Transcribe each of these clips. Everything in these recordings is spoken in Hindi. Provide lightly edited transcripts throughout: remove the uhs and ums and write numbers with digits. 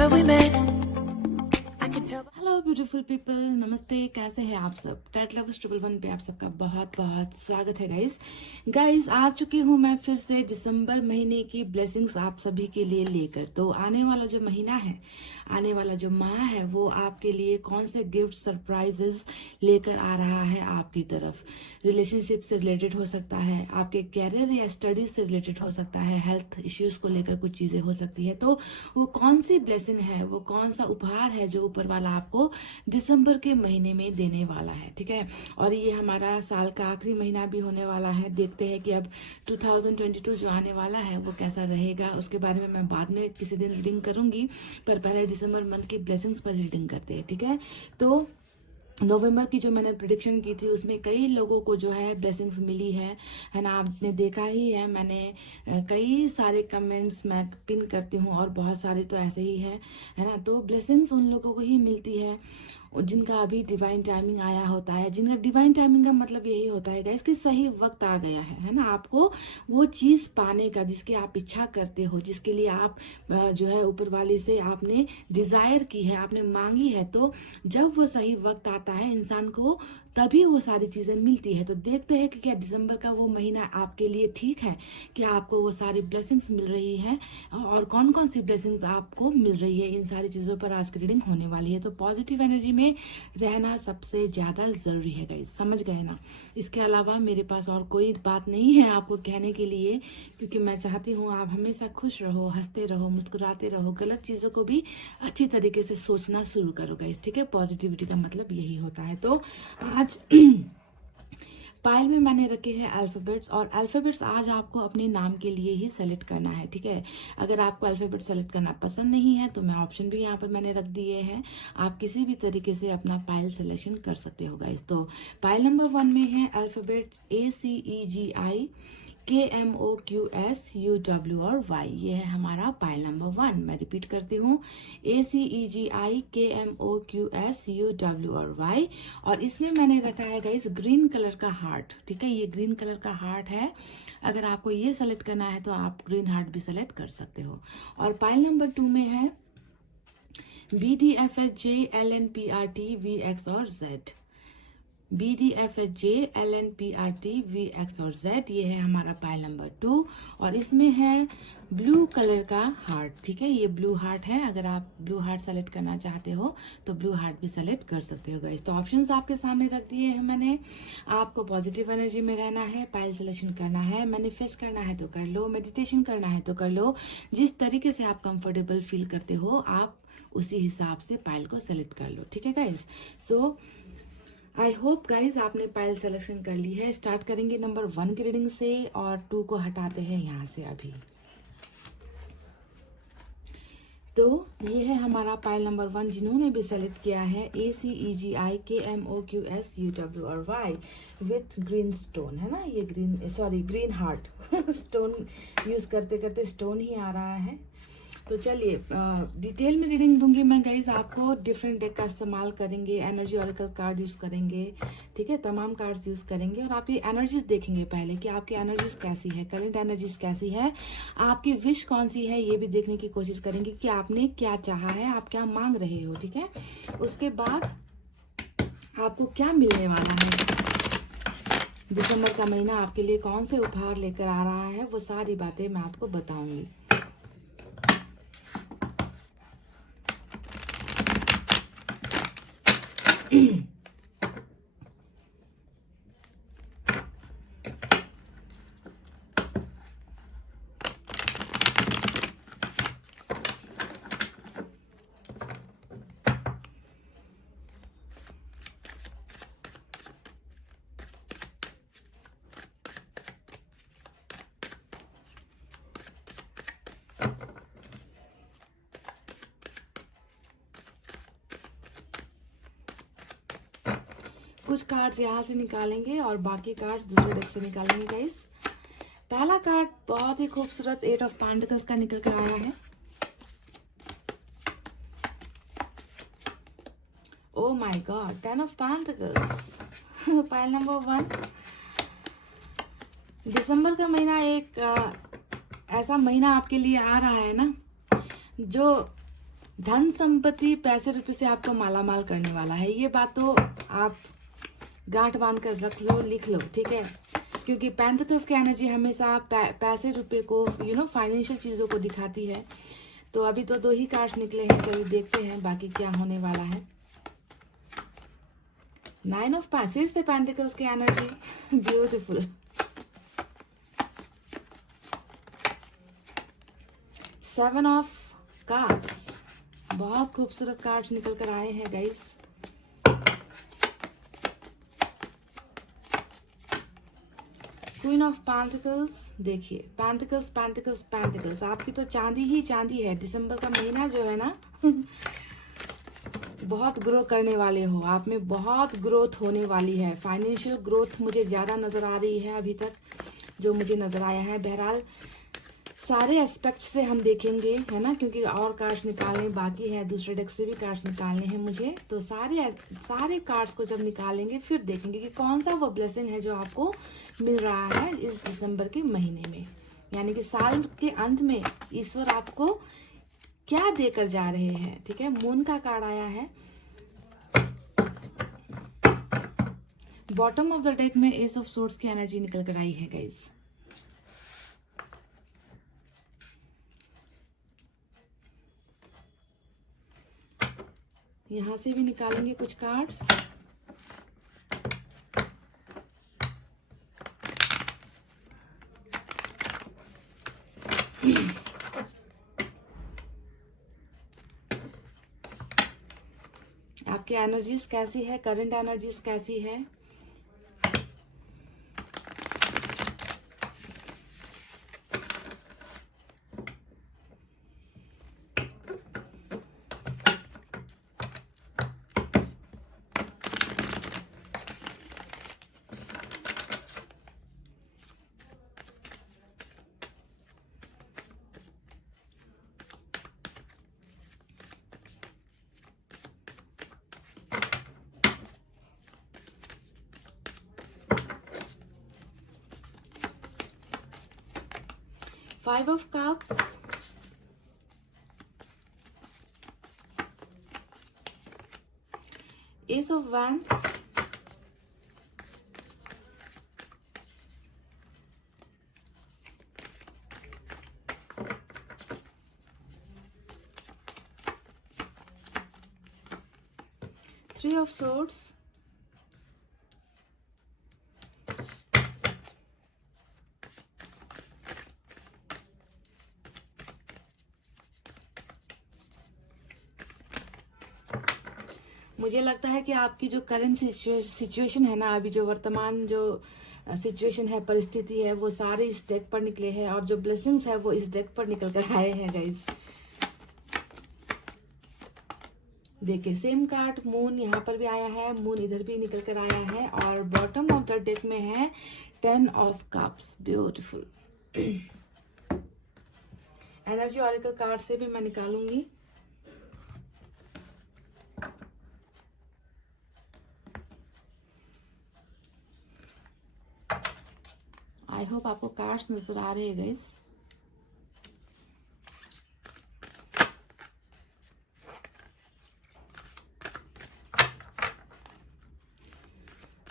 remember we met. I could tell. Hello beautiful people, नमस्ते। कैसे हैं आप सब? टेट लवर्स 111 पे आप सबका बहुत बहुत स्वागत है गाइस आ चुकी हूँ मैं फिर से दिसंबर महीने की ब्लेसिंग्स आप सभी के लिए लेकर। तो आने वाला जो महीना है, आने वाला जो माह है, वो आपके लिए कौन से गिफ्ट सरप्राइजेस लेकर आ रहा है आपकी तरफ। रिलेशनशिप से रिलेटेड हो सकता है, आपके कैरियर या स्टडीज से रिलेटेड हो सकता है, हेल्थ इश्यूज को लेकर कुछ चीजें हो सकती है। तो वो कौन सी ब्लेसिंग है, वो कौन सा उपहार है जो ऊपर वाला आपको दिसंबर के महीने में देने वाला है, ठीक है। और ये हमारा साल का आखिरी महीना भी होने वाला है। देखते हैं कि अब 2022 जो आने वाला है वो कैसा रहेगा। उसके बारे में मैं बाद में किसी दिन रीडिंग करूंगी, पर पहले दिसंबर मंथ की ब्लेसिंग्स पर रीडिंग करते हैं, ठीक है। तो नवंबर की जो मैंने प्रिडिक्शन की थी उसमें कई लोगों को जो है ब्लेसिंग्स मिली है ना। आपने देखा ही है, मैंने कई सारे कमेंट्स मैं पिन करती हूँ और बहुत सारे तो ऐसे ही है ना। तो ब्लेसिंग्स उन लोगों को ही मिलती है जिनका अभी डिवाइन टाइमिंग आया होता है। जिनका डिवाइन टाइमिंग का मतलब यही होता है गाइस कि सही वक्त आ गया है ना, आपको वो चीज पाने का जिसकी आप इच्छा करते हो, जिसके लिए आप जो है ऊपर वाले से आपने डिजायर की है, आपने मांगी है। तो जब वो सही वक्त आता है इंसान को, तभी वो सारी चीजें मिलती है। तो देखते हैं कि क्या दिसंबर का वो महीना आपके लिए ठीक है, कि आपको वो सारी ब्लेसिंग्स मिल रही है और कौन कौन सी ब्लेसिंग्स आपको मिल रही है। इन सारी चीजों पर आज की रीडिंग होने वाली है। तो पॉजिटिव एनर्जी में रहना सबसे ज्यादा जरूरी है गाइस, समझ गए ना। इसके अलावा मेरे पास और कोई बात नहीं है आपको कहने के लिए, क्योंकि मैं चाहती हूँ आप हमेशा खुश रहो, हंसते रहो, मुस्कुराते रहो, गलत चीजों को भी अच्छी तरीके से सोचना शुरू करो गाइस, ठीक है। पॉजिटिविटी का मतलब यही होता है। तो आज पायल में मैंने रखे हैं अल्फाबेट्स, और अल्फाबेट्स आज आपको अपने नाम के लिए ही सेलेक्ट करना है, ठीक है। अगर आपको अल्फाबेट सेलेक्ट करना पसंद नहीं है तो मैं ऑप्शन भी यहाँ पर मैंने रख दिए हैं, आप किसी भी तरीके से अपना पायल सिलेक्शन कर सकते हो गाइस। तो पायल नंबर 1 में है अल्फाबेट्स ACEGI KMOQSUW और Y। ये है हमारा पायल नंबर 1। मैं रिपीट करती हूँ, ACEGI KMOQSUW और Y। और इसमें मैंने रखा है गाइस ग्रीन कलर का हार्ट, ठीक है। ये ग्रीन कलर का हार्ट है। अगर आपको ये सेलेक्ट करना है तो आप ग्रीन हार्ट भी सेलेक्ट कर सकते हो। और पायल नंबर 2 में है BDFHJLNPRTVX और Z। BDFHJLNPRTVX और Z, ये है हमारा पायल नंबर 2। और इसमें है ब्लू कलर का हार्ट, ठीक है। ये ब्लू हार्ट है। अगर आप ब्लू हार्ट सेलेक्ट करना चाहते हो तो ब्लू हार्ट भी सेलेक्ट कर सकते हो गाइस। तो ऑप्शंस आपके सामने रख दिए हैं मैंने। आपको पॉजिटिव एनर्जी में रहना है, पायल सिलेक्शन करना है, मैनिफेस्ट करना है तो कर लो, मेडिटेशन करना है तो कर लो। जिस तरीके से आप कंफर्टेबल फील करते हो आप उसी हिसाब से पायल को सेलेक्ट कर लो, ठीक है guys. So I hope guys आपने पायल सिलेक्शन कर ली है। स्टार्ट करेंगे नंबर 1 की रीडिंग से और 2 को हटाते हैं यहाँ से अभी। तो ये है हमारा पायल नंबर 1 जिन्होंने भी सेलेक्ट किया है ACEGI KMOQSUW और Y विथ ग्रीन स्टोन, है ना। ये ग्रीन हार्ट स्टोन यूज करते करते स्टोन ही आ रहा है। तो चलिए डिटेल में रीडिंग दूंगी मैं गाइज आपको। डिफरेंट डेक का इस्तेमाल करेंगे, एनर्जी ऑरेकल कार्ड यूज करेंगे, ठीक है। तमाम कार्ड्स यूज करेंगे और आपकी एनर्जीज देखेंगे पहले कि आपकी एनर्जीज कैसी है, करंट एनर्जीज कैसी है, आपकी विश कौन सी है, ये भी देखने की कोशिश करेंगे कि आपने क्या चाहा है, आप क्या मांग रहे हो, ठीक है। उसके बाद आपको क्या मिलने वाला है, दिसंबर का महीना आपके लिए कौन से उपहार लेकर आ रहा है, वो सारी बातें मैं आपको बताऊंगी। कुछ कार्ड्स यहाँ से निकालेंगे और बाकी कार्ड्स दूसरे डेक से निकालेंगे गाइस। पहला कार्ड बहुत ही खूबसूरत 8 ऑफ पेंटिकल्स का निकल कर आया है। Oh my God, 10 of pentacles. Pile number 1। दिसंबर का महीना एक ऐसा महीना आपके लिए आ रहा है ना जो धन संपत्ति पैसे रुपए से आपको माला माल करने वाला है। ये बात तो आप गांठ बांध कर रख लो, लिख लो, ठीक है। क्योंकि पेंटिकल्स की एनर्जी हमेशा पैसे रुपए को फाइनेंशियल चीज़ों को दिखाती है। तो अभी तो 2 ही कार्ड्स निकले हैं, चलिए देखते हैं बाकी क्या होने वाला है। 9 ऑफ पेंटिकल्स, फिर से पेंटिकल्स की एनर्जी ब्यूटीफुल। 7 ऑफ कप्स, बहुत खूबसूरत कार्ड्स निकल कर आए हैं गाइस। क्वीन ऑफ पेंटिकल्स, देखिए पेंटिकल्स पेंटिकल्स पेंटिकल्स, आपकी तो चांदी ही चांदी है। दिसंबर का महीना जो है ना बहुत ग्रो करने वाले हो, आप में बहुत ग्रोथ होने वाली है। फाइनेंशियल ग्रोथ मुझे ज़्यादा नज़र आ रही है अभी तक, जो मुझे नज़र आया है। बहरहाल सारे एस्पेक्ट से हम देखेंगे, है ना, क्योंकि और कार्ड्स निकालने बाकी है, दूसरे डेक से भी कार्ड्स निकालने हैं मुझे। तो सारे कार्ड्स को जब निकालेंगे फिर देखेंगे कि कौन सा वो ब्लेसिंग है जो आपको मिल रहा है इस दिसंबर के महीने में, यानी कि साल के अंत में ईश्वर आपको क्या देकर जा रहे हैं। ठीक है, मून का कार्ड आया है। बॉटम ऑफ द डेक में एस ऑफ सोर्ड्स की एनर्जी निकल कर आई है गाइस। यहां से भी निकालेंगे कुछ कार्ड्स। आपकी एनर्जीज कैसी है, करंट एनर्जीज कैसी है। Five of Cups, Ace of Wands, Three of Swords, मुझे लगता है कि आपकी जो करंट सिचुएशन है ना, अभी जो वर्तमान जो सिचुएशन है, परिस्थिति है, वो सारे इस डेक पर निकले हैं और जो ब्लेसिंग्स है वो इस डेक पर निकल कर आए हैं गाइस। देखिए सेम कार्ड मून यहाँ पर भी आया है, मून इधर भी निकल कर आया है और बॉटम ऑफ द डेक में है 10 of cups, beautiful. Energy oracle card से भी मैं निकालूंगी। आई होप आपको कार्ड्स नजर आ रहे हैं गाइस।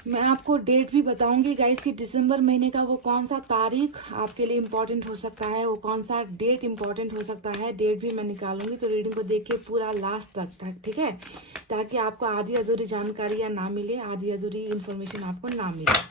मैं आपको डेट भी बताऊंगी गाइस कि दिसंबर महीने का वो कौन सा तारीख आपके लिए इम्पोर्टेंट हो सकता है, वो कौन सा डेट इम्पोर्टेंट हो सकता है, डेट भी मैं निकालूंगी। तो रीडिंग को देखिए पूरा लास्ट तक, ठीक है, ताकि आपको आधी अधूरी जानकारी या ना मिले, आधी अधूरी इंफॉर्मेशन आपको ना मिले।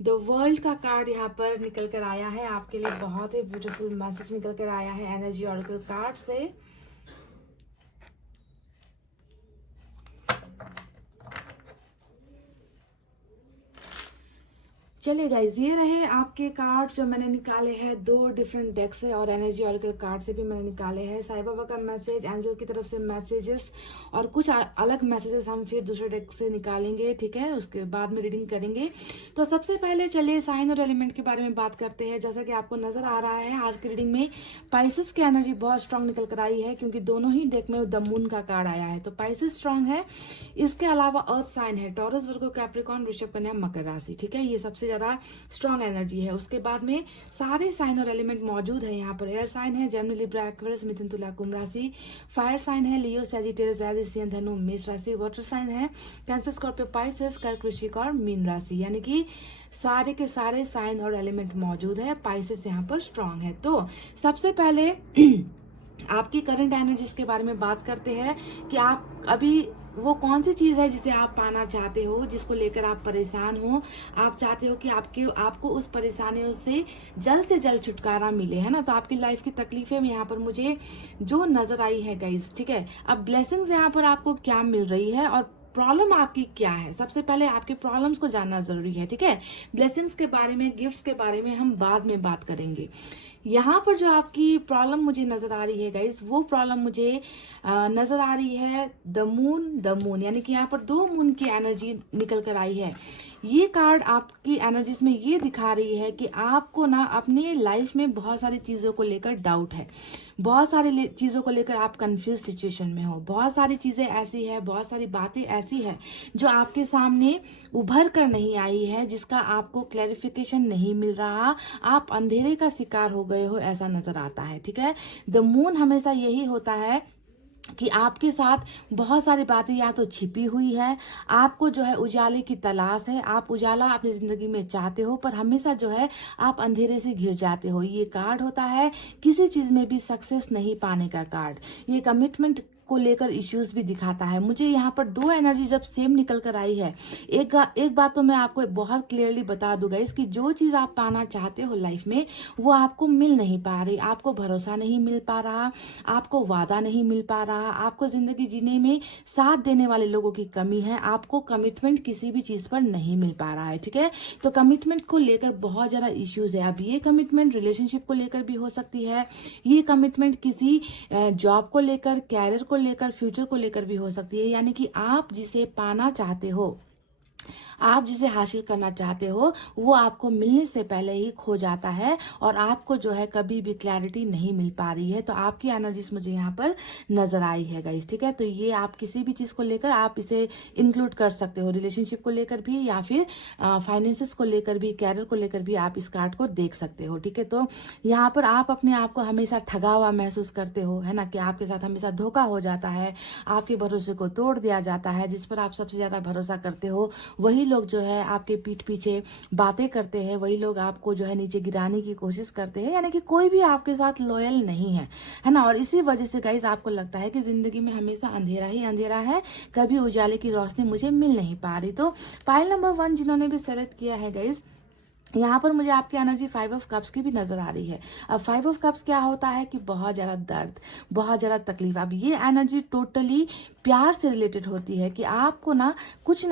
द वर्ल्ड का कार्ड यहाँ पर निकल कर आया है आपके लिए, बहुत ही ब्यूटीफुल मैसेज निकल कर आया है एनर्जी ऑरेकल कार्ड से। चलिए गाइज, ये रहे आपके कार्ड जो मैंने निकाले हैं 2 डिफरेंट डेक से और एनर्जी ऑरेकल कार्ड से भी मैंने निकाले हैं। साईं बाबा का मैसेज, एंजल की तरफ से मैसेजेस और कुछ अलग मैसेजेस हम फिर दूसरे डेक से निकालेंगे, ठीक है। उसके बाद में रीडिंग करेंगे। तो सबसे पहले चलिए साइन और एलिमेंट के बारे में बात करते हैं। जैसा कि आपको नजर आ रहा है आज की रीडिंग में पाइसेस की एनर्जी बहुत स्ट्रांग निकल कर आई है, क्योंकि दोनों ही डेक में द मून का कार्ड आया है। तो पाइसेस स्ट्रांग है। इसके अलावा अर्थ साइन है, टॉरस, वर्गो, कैप्रिकॉर्न, वृषभ, कन्या, मकर राशि, ठीक है। ये सबसे ज्यादा स्ट्रांग एनर्जी है। उसके बाद में सारे साइन और एलिमेंट मौजूद है यहाँ पर। एयर साइन है जेमिनी, लिब्रा, एक्वेरियस, मिथुन, तुला, कुंभ राशि। फायर साइन है लियो, सैजिटेरियस, एरिस, सिंह, धनु, मेष राशि। वाटर साइन है कैंसर, स्कॉर्पियो, पाइसेस, कर्क, वृश्चिक और मीन राशि। यानी कि सारे के सारे साइन और एलिमेंट मौजूद है। पाइसेस यहाँ पर स्ट्रांग है। तो सबसे पहले आपकी करंट एनर्जीज के बारे में बात करते हैं कि आप अभी वो कौन सी चीज है जिसे आप पाना चाहते हो, जिसको लेकर आप परेशान हो। आप चाहते हो कि आपको उस परेशानियों से जल्द छुटकारा मिले, है ना। तो आपकी लाइफ की तकलीफें यहाँ पर मुझे जो नजर आई है गाइस, ठीक है। अब ब्लेसिंग्स यहाँ पर आपको क्या मिल रही है और प्रॉब्लम आपकी क्या है। सबसे पहले आपके प्रॉब्लम्स को जानना जरूरी है, ठीक है। ब्लेसिंग्स के बारे में, गिफ्ट्स के बारे में हम बाद में बात करेंगे। यहाँ पर जो आपकी प्रॉब्लम मुझे नजर आ रही है गाइस, वो प्रॉब्लम मुझे नजर आ रही है द मून, यानी कि यहाँ पर 2 मून की एनर्जी निकल कर आई है। ये कार्ड आपकी एनर्जीज में ये दिखा रही है कि आपको ना अपने लाइफ में बहुत सारी चीजों को लेकर डाउट है, बहुत सारी चीजों को लेकर आप कंफ्यूज सिचुएशन में हो। बहुत सारी चीजें ऐसी है, बहुत सारी बातें ऐसी है जो आपके सामने उभर कर नहीं आई है, जिसका आपको क्लैरिफिकेशन नहीं मिल रहा। आप अंधेरे का शिकार हो गए हो, ऐसा नजर आता है, ठीक है। द मून हमेशा यही होता है कि आपके साथ बहुत सारी बातें या तो छिपी हुई है, आपको जो है उजाले की तलाश है, आप उजाला अपनी जिंदगी में चाहते हो, पर हमेशा जो है आप अंधेरे से घिर जाते हो। ये कार्ड होता है किसी चीज में भी सक्सेस नहीं पाने का कार्ड। ये कमिटमेंट को लेकर इश्यूज भी दिखाता है। मुझे यहाँ पर 2 एनर्जी जब सेम निकल कर आई है, एक बात तो मैं आपको बहुत क्लियरली बता दूंगा, इसकी जो चीज आप पाना चाहते हो लाइफ में वो आपको मिल नहीं पा रही। आपको भरोसा नहीं मिल पा रहा, आपको वादा नहीं मिल पा रहा, आपको जिंदगी जीने में साथ देने वाले लोगों की कमी है, आपको कमिटमेंट किसी भी चीज पर नहीं मिल पा रहा है, ठीक है। तो कमिटमेंट को लेकर बहुत ज्यादा इश्यूज है। अब ये कमिटमेंट रिलेशनशिप को लेकर भी हो सकती है, ये कमिटमेंट किसी जॉब को लेकर, कैरियर को लेकर, फ्यूचर को लेकर भी हो सकती है। यानी कि आप जिसे पाना चाहते हो, आप जिसे हासिल करना चाहते हो, वो आपको मिलने से पहले ही खो जाता है और आपको जो है कभी भी क्लैरिटी नहीं मिल पा रही है। तो आपकी एनर्जीज मुझे यहाँ पर नजर आई है गाइस, ठीक है। तो ये आप किसी भी चीज को लेकर आप इसे इंक्लूड कर सकते हो, रिलेशनशिप को लेकर भी या फिर फाइनेंसेस को लेकर भी, कैरियर को लेकर भी आप इस कार्ड को देख सकते हो, ठीक है। तो यहाँ पर आप अपने आप को हमेशा ठगा हुआ महसूस करते हो, है ना, कि आपके साथ हमेशा धोखा हो जाता है, आपके भरोसे को तोड़ दिया जाता है। जिस पर आप सबसे ज्यादा भरोसा करते हो वही लोग जो है आपके पीठ पीछे बातें करते हैं, वही लोग आपको जो है नीचे गिराने की कोशिश करते हैं। यानी कि कोई भी आपके साथ लॉयल नहीं है ना। और इसी वजह से गाइस आपको लगता है कि जिंदगी में हमेशा अंधेरा ही अंधेरा है, कभी उजाले की रोशनी मुझे मिल नहीं पा रही। तो पाइल नंबर 1 जिन्होंने भी सेलेक्ट किया है गाइस, यहाँ पर मुझे आपकी एनर्जी 5 ऑफ कप्स की भी नजर आ रही है। अब 5 ऑफ कप्स क्या होता है कि बहुत ज्यादा दर्द, बहुत ज्यादा तकलीफ। अब ये एनर्जी टोटली प्यार से रिलेटेड होती है कि आपको ना कुछ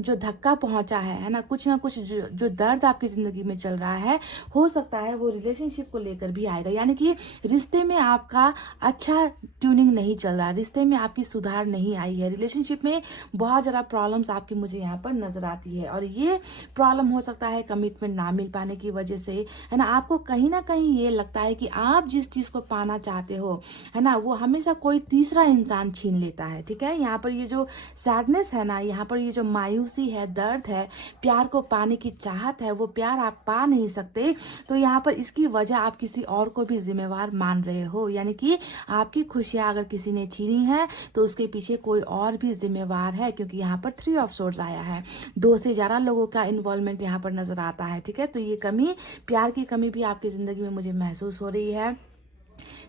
जो धक्का पहुंचा है ना, कुछ ना कुछ जो दर्द आपकी जिंदगी में चल रहा है, हो सकता है वो रिलेशनशिप को लेकर भी आएगा। यानी कि रिश्ते में आपका अच्छा ट्यूनिंग नहीं चल रहा, रिश्ते में आपकी सुधार नहीं आई है, रिलेशनशिप में बहुत ज्यादा प्रॉब्लम्स आपकी मुझे यहाँ पर नजर आती है। और ये प्रॉब्लम हो सकता है कमिटमेंट ना मिल पाने की वजह से, है ना। आपको कहीं ना कहीं ये लगता है कि आप जिस चीज को पाना चाहते हो, है ना, वो हमेशा कोई तीसरा इंसान छीन लेता है, ठीक है। यहाँ पर ये जो सैडनेस है ना, यहाँ पर ये जो मायूसी है, दर्द है, प्यार को पाने की चाहत है, वो प्यार आप पा नहीं सकते। तो यहाँ पर इसकी वजह आप किसी और को भी जिम्मेवार मान रहे हो। यानी कि आपकी खुशियां अगर किसी ने छीनी है तो उसके पीछे कोई और भी जिम्मेवार है, क्योंकि यहाँ पर 3 ऑफ सोर्ड्स आया है। 2 से ज्यादा लोगों का इन्वॉल्वमेंट यहाँ पर नजर आता है, ठीक है। तो ये कमी, प्यार की कमी भी आपकी जिंदगी में मुझे महसूस हो रही है।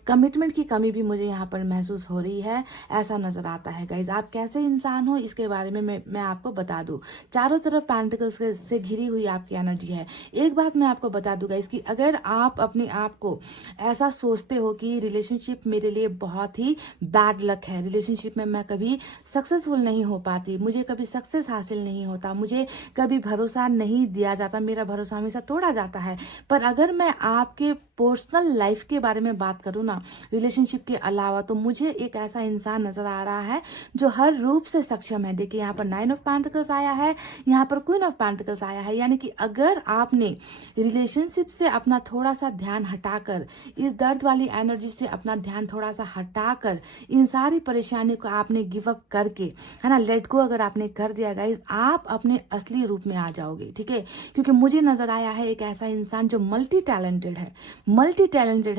कमिटमेंट की कमी भी मुझे यहाँ पर महसूस हो रही है, ऐसा नजर आता है गाइज। आप कैसे इंसान हो इसके बारे में मैं आपको बता दूं। चारों तरफ पेंटिकल्स से घिरी हुई आपकी एनर्जी है। एक बात मैं आपको बता दूं गाइज कि अगर आप अपने आप को ऐसा सोचते हो कि रिलेशनशिप मेरे लिए बहुत ही बैड लक है, रिलेशनशिप में मैं कभी सक्सेसफुल नहीं हो पाती, मुझे कभी सक्सेस हासिल नहीं होता, मुझे कभी भरोसा नहीं दिया जाता, मेरा भरोसा हमेशा तोड़ा जाता है। पर अगर मैं आपके पर्सनल लाइफ के बारे में बात करूँ ना, रिलेशनशिप के अलावा, तो मुझे एक ऐसा इंसान नजर आ रहा है जो हर रूप से सक्षम है। देखिए यहाँ पर 9 ऑफ पेंटिकल्स आया है, यहाँ पर क्वीन ऑफ पेंटिकल्स आया है। यानी कि अगर आपने रिलेशनशिप से अपना थोड़ा सा ध्यान हटाकर, इस दर्द वाली एनर्जी से अपना ध्यान थोड़ा सा हटाकर, इन सारी परेशानी को आपने गिव अप करके, है ना, लेट गो अगर आपने कर दिया गाइस, आप अपने असली रूप में आ जाओगे। ठीक है, क्योंकि मुझे नजर आया है एक ऐसा इंसान जो मल्टी टैलेंटेड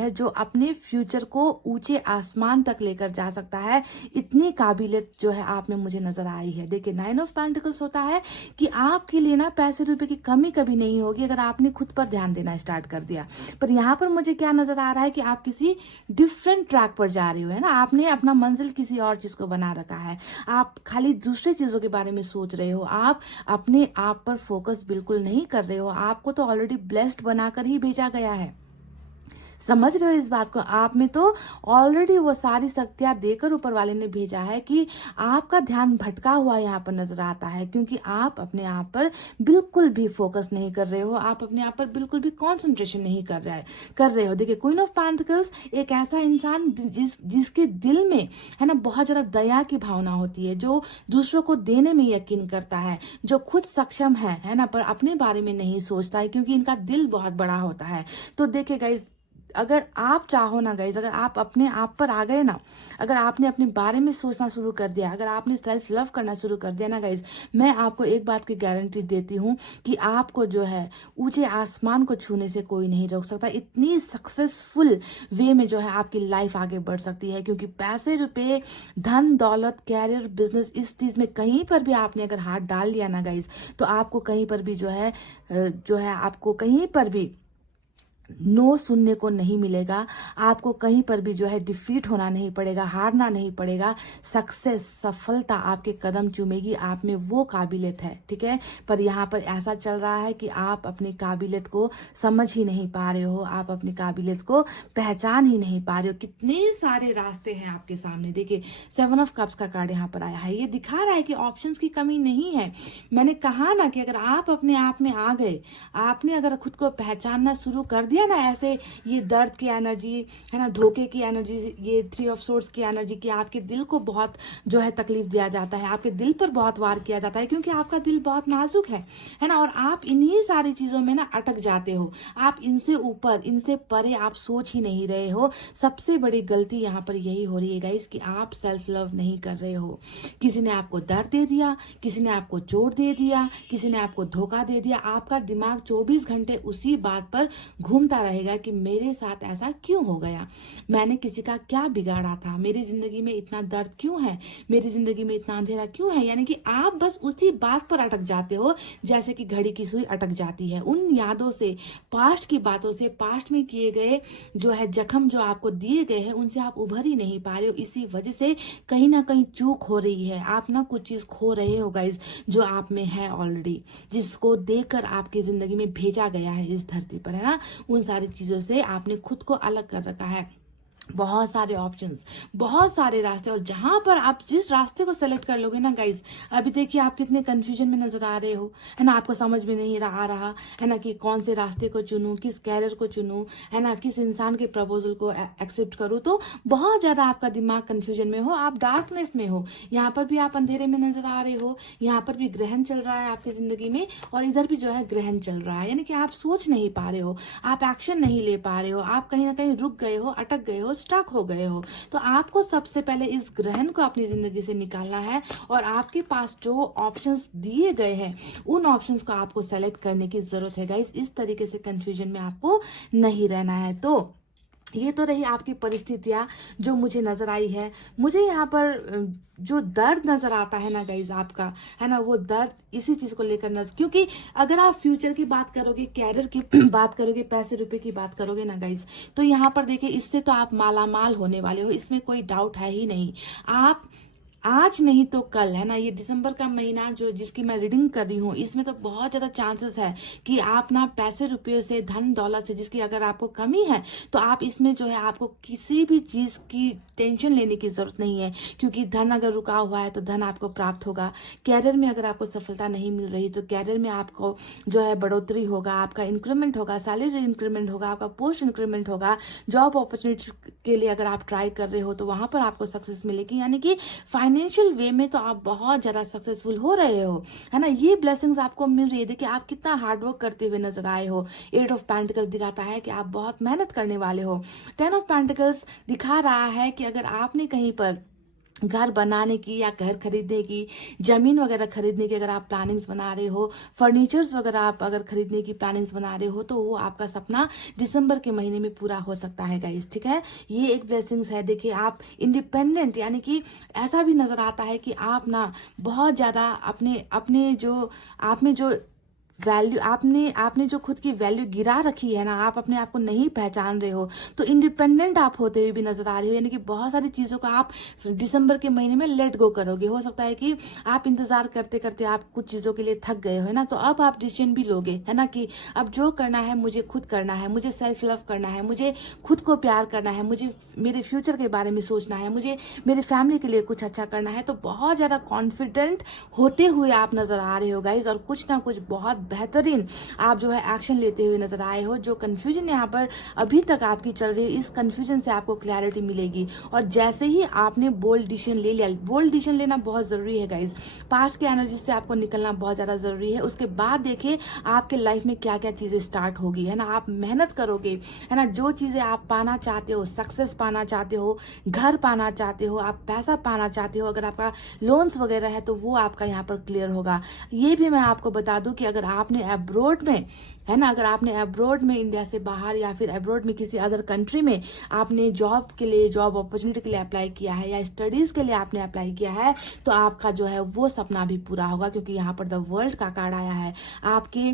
है, जो अपने फ्यूचर को ऊंचे आसमान तक लेकर जा सकता है। इतनी काबिलियत जो है आप में मुझे नजर आई है। देखिए 9 ऑफ पेंटिकल्स होता है कि आपके लिए ना पैसे रुपए की कमी कभी नहीं होगी अगर आपने खुद पर ध्यान देना स्टार्ट कर दिया। पर यहाँ पर मुझे क्या नजर आ रहा है कि आप किसी डिफरेंट ट्रैक पर जा रहे हो, है ना, आपने अपना मंजिल किसी और चीज को बना रखा है, आप खाली दूसरे चीजों के बारे में सोच रहे हो, आप अपने आप पर फोकस बिल्कुल नहीं कर रहे हो। आपको तो ऑलरेडी ब्लेस्ड बनाकर ही भेजा गया है, समझ रहे हो इस बात को। आप में तो ऑलरेडी वो सारी शक्तियां देकर ऊपर वाले ने भेजा है कि आपका ध्यान भटका हुआ यहाँ पर नजर आता है, क्योंकि आप अपने आप पर बिल्कुल भी फोकस नहीं कर रहे हो, आप अपने आप पर बिल्कुल भी कंसंट्रेशन नहीं कर रहे हो। देखिए क्वीन ऑफ पेंटिकल्स एक ऐसा इंसान जिसके दिल में, है ना, बहुत ज्यादा दया की भावना होती है, जो दूसरों को देने में यकीन करता है, जो खुद सक्षम है ना, पर अपने बारे में नहीं सोचता है, क्योंकि इनका दिल बहुत बड़ा होता है। तो देखिए गाइस, अगर आप चाहो ना गाइज, अगर आप अपने आप पर आ गए ना, अगर आपने अपने बारे में सोचना शुरू कर दिया, अगर आपने सेल्फ लव करना शुरू कर दिया ना गाइज, मैं आपको एक बात की गारंटी देती हूँ कि आपको जो है ऊंचे आसमान को छूने से कोई नहीं रोक सकता। इतनी सक्सेसफुल वे में जो है आपकी लाइफ आगे बढ़ सकती है, क्योंकि पैसे रुपए, धन दौलत, कैरियर, बिजनेस, इस चीज में कहीं पर भी आपने अगर हाथ डाल लिया ना गाइज, तो आपको कहीं पर भी जो है आपको कहीं पर भी नो सुनने को नहीं मिलेगा, आपको कहीं पर भी जो है डिफीट होना नहीं पड़ेगा, हारना नहीं पड़ेगा। सक्सेस, सफलता आपके कदम चूमेगी, आप में वो काबिलियत है। ठीक है, पर यहाँ पर ऐसा चल रहा है कि आप अपनी काबिलियत को समझ ही नहीं पा रहे हो, आप अपनी काबिलियत को पहचान ही नहीं पा रहे हो। कितने सारे रास्ते हैं आपके सामने। देखिए 7 ऑफ कप्स का कार्ड यहाँ पर आया है, ये दिखा रहा है कि ऑप्शंस की कमी नहीं है। मैंने कहा ना कि अगर आप अपने आप में आ गए, आपने अगर खुद को पहचानना शुरू कर दिया ना, ऐसे ये दर्द की एनर्जी, है ना, धोखे की एनर्जी, ये 3 ऑफ सोर्ड्स की एनर्जी, कि आपके दिल को बहुत जो है तकलीफ दिया जाता है, आपके दिल पर बहुत वार किया जाता है, क्योंकि आपका दिल बहुत नाजुक है ना, और आप इन्हीं सारी चीजों में ना अटक जाते हो। आप इनसे ऊपर, इनसे परे आप सोच ही नहीं रहे हो। सबसे बड़ी गलती यहाँ पर यही हो रही है गाइस कि आप सेल्फ लव नहीं कर रहे हो। किसी ने आपको दर्द दे दिया, किसी ने आपको चोट दे दिया, किसी ने आपको धोखा दे दिया, आपका दिमाग 24 घंटे उसी बात पर घूमता रहेगा कि मेरे साथ ऐसा क्यों हो गया, मैंने किसी का क्या बिगाड़ा था, मेरी जिंदगी में इतना दर्द क्यों है, मेरी जिंदगी में इतना अंधेरा क्यों है। यानी कि आप बस उसी बात पर अटक जाते हो, जैसे कि घड़ी की सुई अटक जाती है उन यादों से, पास्ट की बातों से, पास्ट में किए गए जो है जख्म जो आपको दिए गए हैं, उनसे आप उभर ही नहीं पा रहे हो। इसी वजह से कहीं ना कहीं चूक हो रही है, आप ना कुछ चीज खो रहे हो गाइज, जो आप में है ऑलरेडी, जिसको देकर आपकी जिंदगी में भेजा गया है इस धरती पर, है ना। उन सारी चीजों से आपने खुद को अलग कर रखा है। बहुत सारे ऑप्शंस, बहुत सारे रास्ते, और जहां पर आप जिस रास्ते को सेलेक्ट कर लोगे ना गाइज, अभी देखिए आप कितने कंफ्यूजन में नजर आ रहे हो, है ना, आपको समझ में नहीं आ रहा है ना कि कौन से रास्ते को चुनूं, किस कैरियर को चुनूं, है ना, किस इंसान के प्रपोजल को एक्सेप्ट करूं। तो बहुत ज्यादा आपका दिमाग कंफ्यूजन में हो, आप डार्कनेस में हो, यहाँ पर भी आप अंधेरे में नजर आ रहे हो, यहाँ पर भी ग्रहण चल रहा है आपकी जिंदगी में, और इधर भी जो है ग्रहण चल रहा है। यानी कि आप सोच नहीं पा रहे हो, आप एक्शन नहीं ले पा रहे हो, आप कहीं ना कहीं रुक गए हो, अटक गए हो, स्टक हो गए हो। तो आपको सबसे पहले इस ग्रहण को अपनी जिंदगी से निकालना है, और आपके पास जो ऑप्शंस दिए गए हैं उन ऑप्शंस को आपको सेलेक्ट करने की जरूरत है गाइस। इस तरीके से कंफ्यूजन में आपको नहीं रहना है। तो ये तो रही आपकी परिस्थितियाँ जो मुझे नज़र आई है। मुझे यहाँ पर जो दर्द नज़र आता है ना गाइज आपका, है ना, वो दर्द इसी चीज़ को लेकर नज़र, क्योंकि अगर आप फ्यूचर की बात करोगे, कैरियर की बात करोगे, पैसे रुपए की बात करोगे ना गाइज, तो यहाँ पर देखिए इससे तो आप मालामाल होने वाले हो, इसमें कोई डाउट है ही नहीं। आप आज नहीं तो कल, है ना, ये दिसंबर का महीना जो जिसकी मैं रीडिंग कर रही हूँ, इसमें तो बहुत ज़्यादा चांसेस है कि आप ना पैसे रुपये से, धन दौलत से, जिसकी अगर आपको कमी है तो आप इसमें जो है आपको किसी भी चीज़ की टेंशन लेने की ज़रूरत नहीं है, क्योंकि धन अगर रुका हुआ है तो धन आपको प्राप्त होगा। कैरियर में अगर आपको सफलता नहीं मिल रही तो कैरियर में आपको जो है बढ़ोतरी होगा, आपका इंक्रीमेंट होगा, सैलरी इंक्रीमेंट होगा, आपका पोस्ट इंक्रीमेंट होगा। जॉब अपॉर्चुनिटीज के लिए अगर आप ट्राई कर रहे हो तो वहाँ पर आपको सक्सेस मिलेगी, यानी कि फाइनेंशियल वे में तो आप बहुत ज़्यादा सक्सेसफुल हो रहे हो, है ना। ये ब्लेसिंग्स आपको मिल रही है। देखिए आप कितना हार्डवर्क करते हुए नजर आए हो। 8 ऑफ पेंटिकल्स दिखाता है कि आप बहुत मेहनत करने वाले हो। 10 ऑफ पेंटिकल्स दिखा रहा है कि अगर आपने कहीं पर घर बनाने की या घर खरीदने की, जमीन वगैरह खरीदने की अगर आप प्लानिंग्स बना रहे हो, फर्नीचर्स वगैरह आप अगर खरीदने की प्लानिंग्स बना रहे हो, तो वो आपका सपना दिसंबर के महीने में पूरा हो सकता है गाइस, ठीक है। ये एक ब्लेसिंग्स है। देखिए आप इंडिपेंडेंट, यानी कि ऐसा भी नजर आता है कि आप ना बहुत ज्यादा अपने अपने जो आप में जो वैल्यू, आपने जो खुद की वैल्यू गिरा रखी है ना, आप अपने आप को नहीं पहचान रहे हो, तो इंडिपेंडेंट आप होते हुए भी नजर आ रहे हो, यानी कि बहुत सारी चीजों को आप दिसंबर के महीने में लेट गो करोगे। हो सकता है कि आप इंतजार करते करते आप कुछ चीजों के लिए थक गए हो, है ना, तो अब आप डिसीजन भी लोगे, है ना, कि अब जो करना है मुझे खुद करना है, मुझे सेल्फ लव करना है, मुझे खुद को प्यार करना है, मुझे मेरे फ्यूचर के बारे में सोचना है, मुझे मेरे फैमिली के लिए कुछ अच्छा करना है। तो बहुत ज्यादा कॉन्फिडेंट होते हुए आप नजर आ रहे हो गाइज, और कुछ ना कुछ बहुत बेहतरीन आप जो है एक्शन लेते हुए नजर आए हो। जो कंफ्यूजन यहाँ पर अभी तक आपकी चल रही है, इस कंफ्यूजन से आपको क्लैरिटी मिलेगी। और जैसे ही आपने बोल्ड डिसीजन ले लिया, बोल्ड डिसीजन लेना बहुत जरूरी है गाइज, पास्ट के एनर्जी से आपको निकलना बहुत ज्यादा जरूरी है। उसके बाद देखिए आपके लाइफ में क्या क्या चीजें स्टार्ट होगी, है ना। आप मेहनत करोगे, है ना, जो चीजें आप पाना चाहते हो, सक्सेस पाना चाहते हो, घर पाना चाहते हो, आप पैसा पाना चाहते हो, अगर आपका लोन्स वगैरह है तो वो आपका यहाँ पर क्लियर होगा। ये भी मैं आपको बता दूं कि अगर आपने अब्रोड में, है ना, अगर आपने अब्रोड में, इंडिया से बाहर या फिर अब्रोड में किसी अदर कंट्री में आपने जॉब के लिए, जॉब अपॉर्चुनिटी के लिए अप्लाई किया है, या स्टडीज के लिए आपने अप्लाई किया है, तो आपका जो है वो सपना भी पूरा होगा, क्योंकि यहाँ पर द वर्ल्ड का कार्ड आया है। आपके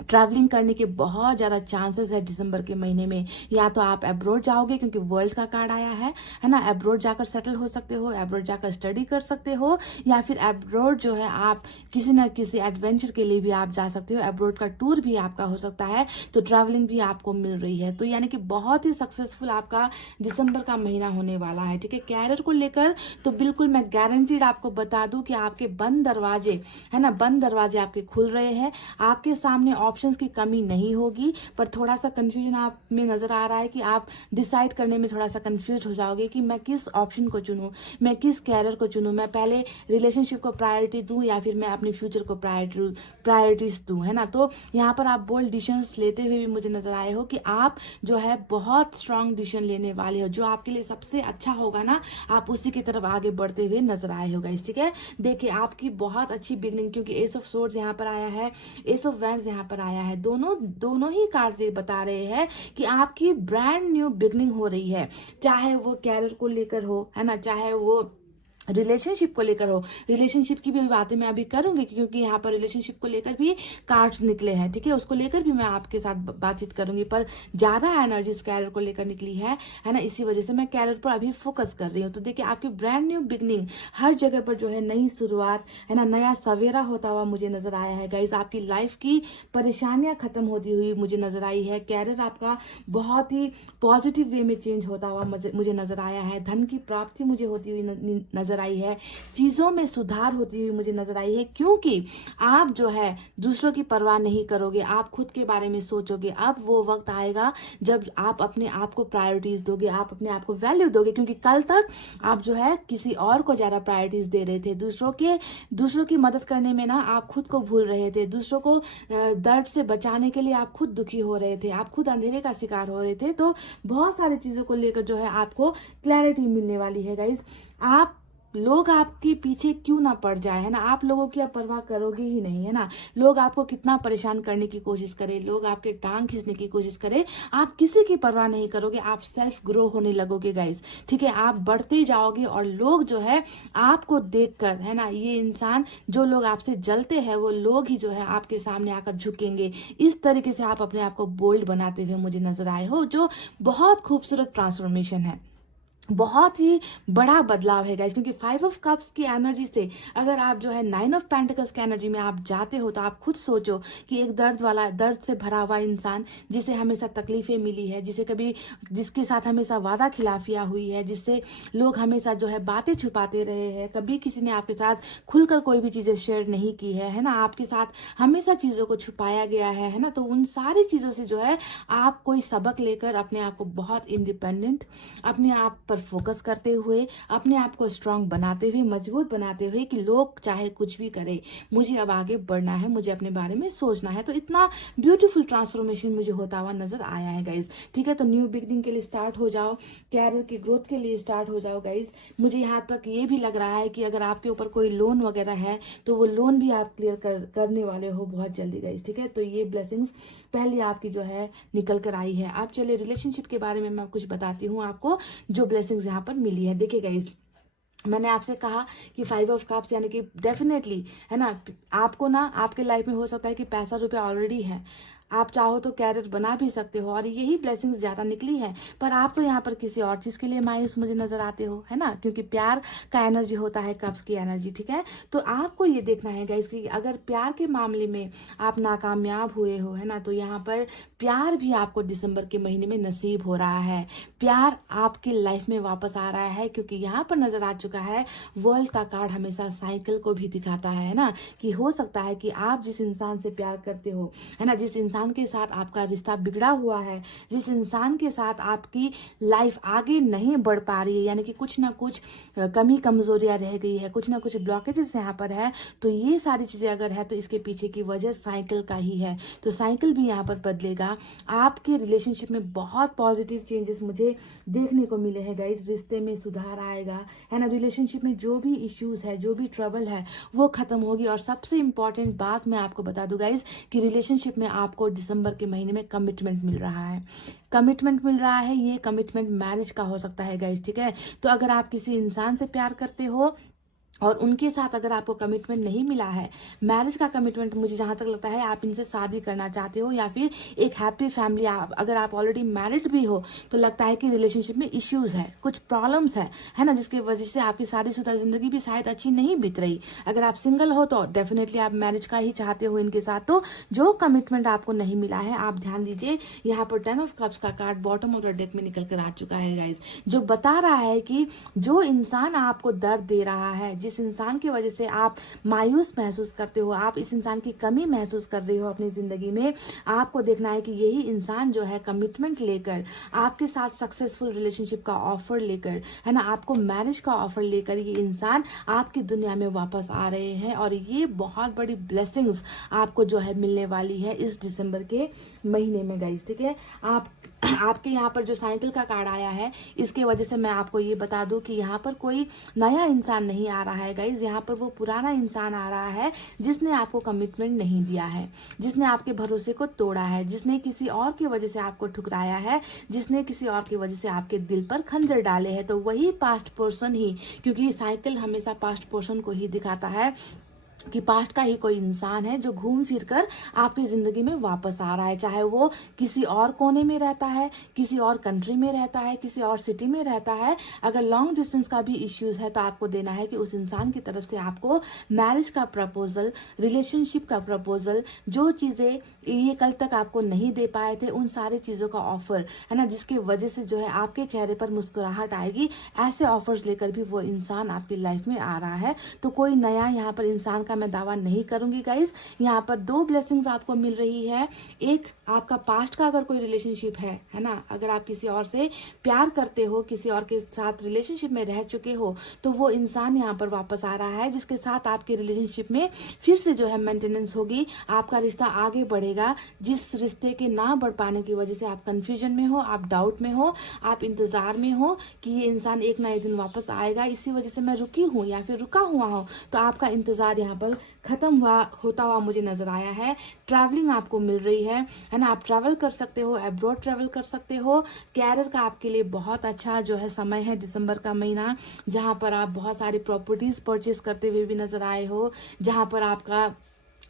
ट्रैवलिंग करने के बहुत ज़्यादा चांसेस है दिसंबर के महीने में। या तो आप अब्रोड जाओगे, क्योंकि वर्ल्ड का कार्ड आया है ना, अब्रोड जाकर सेटल हो सकते हो, अब्रोड जाकर स्टडी कर सकते हो, या फिर अब्रोड जो है आप किसी न किसी एडवेंचर के लिए भी आप जा सकते हो, अब्रोड का टूर भी आपका हो सकता है। तो ट्रैवलिंग भी आपको मिल रही है, तो यानी कि बहुत ही सक्सेसफुल आपका दिसंबर का महीना होने वाला है, ठीक है। कैरियर को लेकर तो बिल्कुल मैं गारंटीड आपको बता दूं कि आपके बंद दरवाजे, है ना, बंद दरवाजे आपके खुल रहे हैं। आपके सामने ऑप्शंस की कमी नहीं होगी, पर थोड़ा सा कंफ्यूजन आप में नजर आ रहा है कि आप डिसाइड करने में थोड़ा सा कंफ्यूज हो जाओगे कि मैं किस ऑप्शन को चुनूं, मैं किस कैरियर को चुनूं, मैं पहले रिलेशनशिप को प्रायोरिटी दूं या फिर मैं अपने फ्यूचर को प्रायोरिटीज दूं, है ना। तो यहाँ पर आप बोल्ड डिसीजंस लेते हुए भी मुझे नजर आए हो कि आप जो है बहुत स्ट्रांग डिसीजन लेने वाले हो, जो आपके लिए सबसे अच्छा होगा ना, आप उसी की तरफ आगे बढ़ते हुए नजर आए हो गाइस, ठीक है। देखिए आपकी बहुत अच्छी बिगनिंग, क्योंकि एस ऑफ सोर्ड्स यहाँ पर आया है, एस ऑफ वैंड्स यहाँ पर आया है, दोनों ही कार्ड्स ये बता रहे हैं कि आपकी ब्रांड न्यू बिगनिंग हो रही है। चाहे वो कैरियर को लेकर हो, है ना, चाहे वो रिलेशनशिप को लेकर हो। रिलेशनशिप की भी बातें मैं अभी करूंगी, क्योंकि यहाँ पर रिलेशनशिप को लेकर भी कार्ड्स निकले हैं, ठीक है, उसको लेकर भी मैं आपके साथ बातचीत करूंगी, पर ज्यादा एनर्जीज कैरियर को लेकर निकली है ना, इसी वजह से मैं कैरियर पर अभी फोकस कर रही हूँ। तो देखिए आपकी ब्रांड न्यू बिगनिंग, हर जगह पर जो है नई शुरुआत, है ना, नया सवेरा होता हुआ मुझे नजर आया है गाइज। आपकी लाइफ की परेशानियां खत्म होती हुई मुझे नजर आई है। कैरियर आपका बहुत ही पॉजिटिव वे में चेंज होता हुआ मुझे नजर आया है। धन की प्राप्ति मुझे होती हुई नजर आई है। चीजों में सुधार होती हुई मुझे नजर आई है, क्योंकि आप जो है दूसरों की परवाह नहीं करोगे, आप खुद के बारे में सोचोगे। अब वो वक्त आएगा जब आप अपने आप को प्रायोरिटीज दोगे, आप अपने आप को वैल्यू दोगे, क्योंकि कल तक आप जो है किसी और को ज्यादा प्रायोरिटीज दे रहे थे। दूसरों की मदद करने में ना आप खुद को भूल रहे थे, दूसरों को दर्द से बचाने के लिए आप खुद दुखी हो रहे थे, आप खुद अंधेरे का शिकार हो रहे थे। तो बहुत सारी चीजों को लेकर जो है आपको क्लैरिटी मिलने वाली है गाइज। आप लोग आपके पीछे क्यों ना पड़ जाए, है ना, आप लोगों की आप परवाह करोगे ही नहीं, है ना। लोग आपको कितना परेशान करने की कोशिश करें, लोग आपके टांग खींचने की कोशिश करें, आप किसी की परवाह नहीं करोगे, आप सेल्फ ग्रो होने लगोगे गाइस, ठीक है। आप बढ़ते जाओगे और लोग जो है आपको देखकर, है ना, ये इंसान, जो लोग आपसे जलते हैं वो लोग ही जो है आपके सामने आकर झुकेंगे। इस तरीके से आप अपने आप को बोल्ड बनाते हुए मुझे नजर आए हो, जो बहुत खूबसूरत ट्रांसफॉर्मेशन है, बहुत ही बड़ा बदलाव है गाइस। क्योंकि 5 ऑफ कप्स की एनर्जी से अगर आप जो है 9 ऑफ पेंटिकल्स की एनर्जी में आप जाते हो, तो आप खुद सोचो कि एक दर्द से भरा हुआ इंसान, जिसे हमेशा तकलीफें मिली है, जिसके साथ हमेशा वादा खिलाफियां हुई है, जिससे लोग हमेशा जो है बातें छुपाते रहे हैं, कभी किसी ने आपके साथ खुलकर कोई भी चीजें शेयर नहीं की है ना, आपके साथ हमेशा चीजों को छुपाया गया है ना। तो उन सारी चीजों से जो है आप कोई सबक लेकर अपने आप को बहुत इंडिपेंडेंट, अपने आप पर फोकस करते हुए, अपने आप को स्ट्रांग बनाते हुए, मजबूत बनाते हुए, कि लोग चाहे कुछ भी करे, मुझे अब आगे बढ़ना है, मुझे अपने बारे में सोचना है। तो इतना ब्यूटीफुल ट्रांसफॉर्मेशन मुझे होता हुआ नजर आया है गाइज, ठीक है। तो न्यू बिगनिंग के लिए स्टार्ट हो जाओ, कैरियर की ग्रोथ के लिए स्टार्ट हो जाओ गाइज। मुझे यहाँ तक ये भी लग रहा है कि अगर आपके ऊपर कोई लोन वगैरह है तो वो लोन भी आप क्लियर करने वाले हो बहुत जल्दी गाइज, ठीक है। तो ये ब्लेसिंग्स पहले आपकी जो है निकल कर आई है। आप चलिए रिलेशनशिप के बारे में मैं कुछ बताती हूँ आपको, जो ब्लेसिंग्स यहाँ पर मिली है। देखिए गाइस, मैंने आपसे कहा कि 5 ऑफ कप्स यानी कि डेफिनेटली, है ना, आपको ना आपके लाइफ में हो सकता है कि पैसा रुपया ऑलरेडी है, आप चाहो तो कैरियर बना भी सकते हो, और यही ब्लेसिंग्स ज्यादा निकली है। पर आप तो यहाँ पर किसी और चीज के लिए मायूस मुझे नजर आते हो, है ना, क्योंकि प्यार का एनर्जी होता है कप्स की एनर्जी, ठीक है। तो आपको ये देखना है गाइस कि अगर प्यार के मामले में आप नाकामयाब हुए हो, है ना, तो यहाँ पर प्यार भी आपको दिसंबर के महीने में नसीब हो रहा है, प्यार आपकी लाइफ में वापस आ रहा है। क्योंकि यहाँ पर नजर आ चुका है, वर्ल्ड का कार्ड हमेशा साइकिल को भी दिखाता है ना, कि हो सकता है कि आप जिस इंसान से प्यार करते हो, है ना, जिस इंसान के साथ आपका रिश्ता बिगड़ा हुआ है, जिस इंसान के साथ आपकी लाइफ आगे नहीं बढ़ पा रही है, यानी कि कुछ ना कुछ कमी कमजोरियां रह गई है, कुछ ना कुछ ब्लॉकेजेस यहाँ पर है, तो ये सारी चीजें अगर है तो इसके पीछे की वजह साइकिल का ही है। तो साइकिल भी यहाँ पर बदलेगा, आपके रिलेशनशिप में बहुत पॉजिटिव चेंजेस मुझे देखने को मिले हैं गाइज, रिश्ते में सुधार आएगा, है ना, रिलेशनशिप में जो भी इश्यूज है, जो भी ट्रबल है, वो खत्म होगी। और सबसे इंपॉर्टेंट बात मैं आपको बता दूं गाइज, कि रिलेशनशिप में आपको दिसंबर के महीने में कमिटमेंट मिल रहा है, कमिटमेंट मिल रहा है। ये कमिटमेंट मैरिज का हो सकता है गाइज, ठीक है। तो अगर आप किसी इंसान से प्यार करते हो और उनके साथ अगर आपको कमिटमेंट नहीं मिला है, मैरिज का कमिटमेंट, मुझे जहां तक लगता है आप इनसे शादी करना चाहते हो, या फिर एक हैप्पी फैमिली, अगर आप ऑलरेडी मैरिड भी हो तो लगता है कि रिलेशनशिप में इश्यूज है, कुछ प्रॉब्लम्स है ना, जिसकी वजह से आपकी शादीशुदा जिंदगी भी शायद अच्छी नहीं बीत रही। अगर आप सिंगल हो तो डेफिनेटली आप मैरिज का ही चाहते हो इनके साथ। तो जो कमिटमेंट आपको नहीं मिला है, आप ध्यान दीजिए, यहाँ पर 10 ऑफ कप्स का card bottom of the deck में निकल कर आ चुका है गाइज, जो बता रहा है कि जो इंसान आपको दर्द दे रहा है, जिस इंसान की वजह से आप मायूस महसूस करते हो, आप इस इंसान की कमी महसूस कर रहे हो अपनी जिंदगी में, आपको देखना है कि यही इंसान जो है कमिटमेंट लेकर, आपके साथ सक्सेसफुल रिलेशनशिप का ऑफर लेकर, है ना, आपको मैरिज का ऑफर लेकर, ये इंसान आपकी दुनिया में वापस आ रहे हैं। और ये बहुत बड़ी ब्लेसिंग्स आपको जो है मिलने वाली है इस दिसंबर के महीने में गाइस, ठीक है। आपके यहाँ पर जो साइकिल का कार्ड आया है, इसके वजह से मैं आपको ये बता दूं कि यहाँ पर कोई नया इंसान नहीं आ रहा है गाइज, यहाँ पर वो पुराना इंसान आ रहा है जिसने आपको कमिटमेंट नहीं दिया है, जिसने आपके भरोसे को तोड़ा है, जिसने किसी और की वजह से आपको ठुकराया है, जिसने किसी और की वजह से आपके दिल पर खंजर डाले हैं। तो वही पास्ट पर्सन ही, क्योंकि साइकिल हमेशा पास्ट पर्सन को ही दिखाता है कि पास्ट का ही कोई इंसान है जो घूम फिर कर आपकी जिंदगी में वापस आ रहा है, चाहे वो किसी और कोने में रहता है, किसी और कंट्री में रहता है, किसी और सिटी में रहता है। अगर लॉन्ग डिस्टेंस का भी इश्यूज है तो आपको देना है कि उस इंसान की तरफ से आपको मैरिज का प्रपोजल, रिलेशनशिप का प्रपोजल, जो चीजें ये कल तक आपको नहीं दे पाए थे, उन सारी चीजों का ऑफर, है ना, जिसकी वजह से जो है आपके चेहरे पर मुस्कुराहट आएगी, ऐसे ऑफर्स लेकर भी वो इंसान आपकी लाइफ में आ रहा है। तो कोई नया यहाँ पर इंसान का मैं दावा नहीं करूंगी गाइस। यहाँ पर 2 ब्लेसिंग्स आपको मिल रही है। एक, आपका पास्ट का अगर कोई रिलेशनशिप है ना, अगर आप किसी और से प्यार करते हो, किसी और के साथ रिलेशनशिप में रह चुके हो, तो वो इंसान यहाँ पर वापस आ रहा है जिसके साथ आपकी रिलेशनशिप में फिर से जो है मेंटेनेंस होगी, आपका रिश्ता आगे बढ़ेगा। जिस रिश्ते के ना बढ़ पाने की वजह से आप कंफ्यूजन में हो, आप डाउट में हो, आप इंतजार में हो कि ये इंसान एक ना एक दिन वापस आएगा, इसी वजह से मैं रुकी हूँ या फिर रुका हुआ हूँ, तो आपका इंतजार यहाँ पर खत्म होता हुआ मुझे नजर आया है। ट्रैवलिंग आपको मिल रही है ना, आप ट्रैवल कर सकते हो, अब्रॉड ट्रैवल कर सकते हो। कैरियर का आपके लिए बहुत अच्छा जो है समय है दिसंबर का महीना, जहां पर आप बहुत सारी प्रॉपर्टीज परचेज करते हुए भी नजर आए हो, जहां पर आपका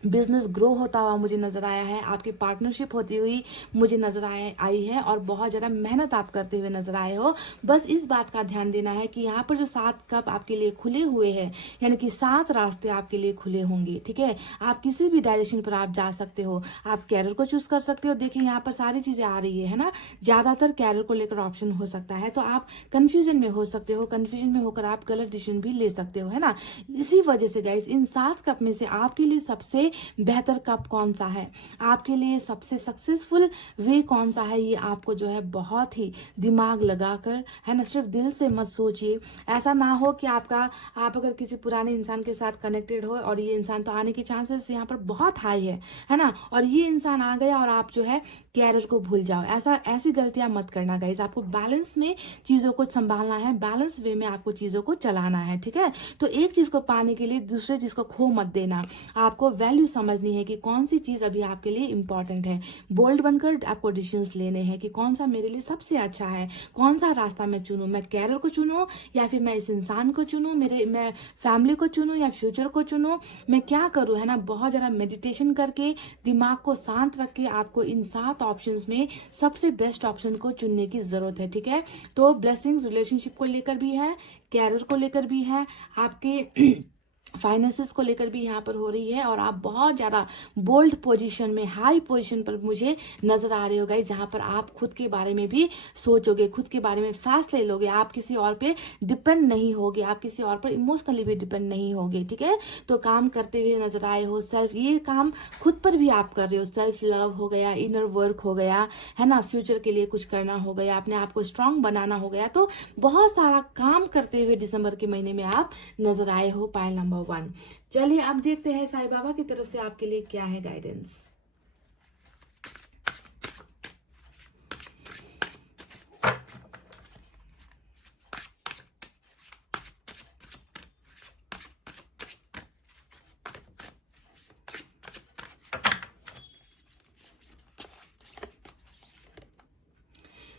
बिजनेस ग्रो होता हुआ मुझे नजर आया है, आपकी पार्टनरशिप होती हुई मुझे नजर आई है, और बहुत ज़्यादा मेहनत आप करते हुए नजर आए हो। बस इस बात का ध्यान देना है कि यहाँ पर जो 7 कप आपके लिए खुले हुए हैं, यानी कि 7 रास्ते आपके लिए खुले होंगे, ठीक है। आप किसी भी डायरेक्शन पर आप जा सकते हो, आप कैरियर को चूज कर सकते हो। देखिए यहाँ पर सारी चीजें आ रही है ना, ज्यादातर कैरियर को लेकर ऑप्शन हो सकता है, तो आप कंफ्यूजन में हो सकते हो, कंफ्यूजन में होकर आप गलत डिसीजन भी ले सकते हो, है ना। इसी वजह से गाइस, इन 7 कप में से आपके लिए सबसे बेहतर कप कौन सा है, आपके लिए सबसे सक्सेसफुल वे कौन सा है, ये आपको जो है बहुत ही दिमाग लगाकर, है ना, सिर्फ दिल से मत सोचिए। ऐसा ना हो कि आप अगर किसी पुराने इंसान के साथ कनेक्टेड हो और ये इंसान तो आने की चांसेस यहाँ पर बहुत हाई है ना, और ये इंसान आ गया और आप जो है कैरियर को भूल जाओ। ऐसी गलतियां मत करना गाइज। आपको बैलेंस में चीजों को संभालना है, बैलेंस वे में आपको चीजों को चलाना है, ठीक है। तो एक चीज को पाने के लिए दूसरे चीज को खो मत देना। आपको वैल्यू समझनी है कि कौन सी चीज अभी आपके लिए इंपॉर्टेंट है। बोल्ड बनकर आपको डिसीजंस लेने हैं कि कौन सा मेरे लिए सबसे अच्छा है, कौन सा रास्ता मैं चुनूं, मैं कैरियर को चुनूं या फिर मैं इस इंसान को चुनूं, मैं फैमिली को चुनूं या फ्यूचर को चुनूं, मैं क्या करूं, है ना। बहुत ज्यादा मेडिटेशन करके, दिमाग को शांत रख के आपको इन 7 ऑप्शंस में सबसे बेस्ट ऑप्शन को चुनने की जरूरत है, ठीक है। तो ब्लेसिंग्स रिलेशनशिप को लेकर भी है, कैरियर को लेकर भी है, आपके फाइनेंसेस को लेकर भी यहाँ पर हो रही है, और आप बहुत ज्यादा बोल्ड पोजीशन में, हाई पोजीशन पर मुझे नजर आ रहे हो गाइस, जहां पर आप खुद के बारे में भी सोचोगे, खुद के बारे में फैसले लोगे, आप किसी और पे डिपेंड नहीं होगे, आप किसी और पर इमोशनली भी डिपेंड नहीं होगे, ठीक है। तो काम करते हुए नजर आए हो, ये काम खुद पर भी आप कर रहे हो, सेल्फ लव हो गया, इनर वर्क हो गया, है ना, फ्यूचर के लिए कुछ करना हो गया, अपने आप को स्ट्रांग बनाना हो गया। तो बहुत सारा काम करते हुए दिसंबर के महीने में आप नजर आए हो। Pile number 1। चलिए अब देखते हैं साईं बाबा की तरफ से आपके लिए क्या है guidance.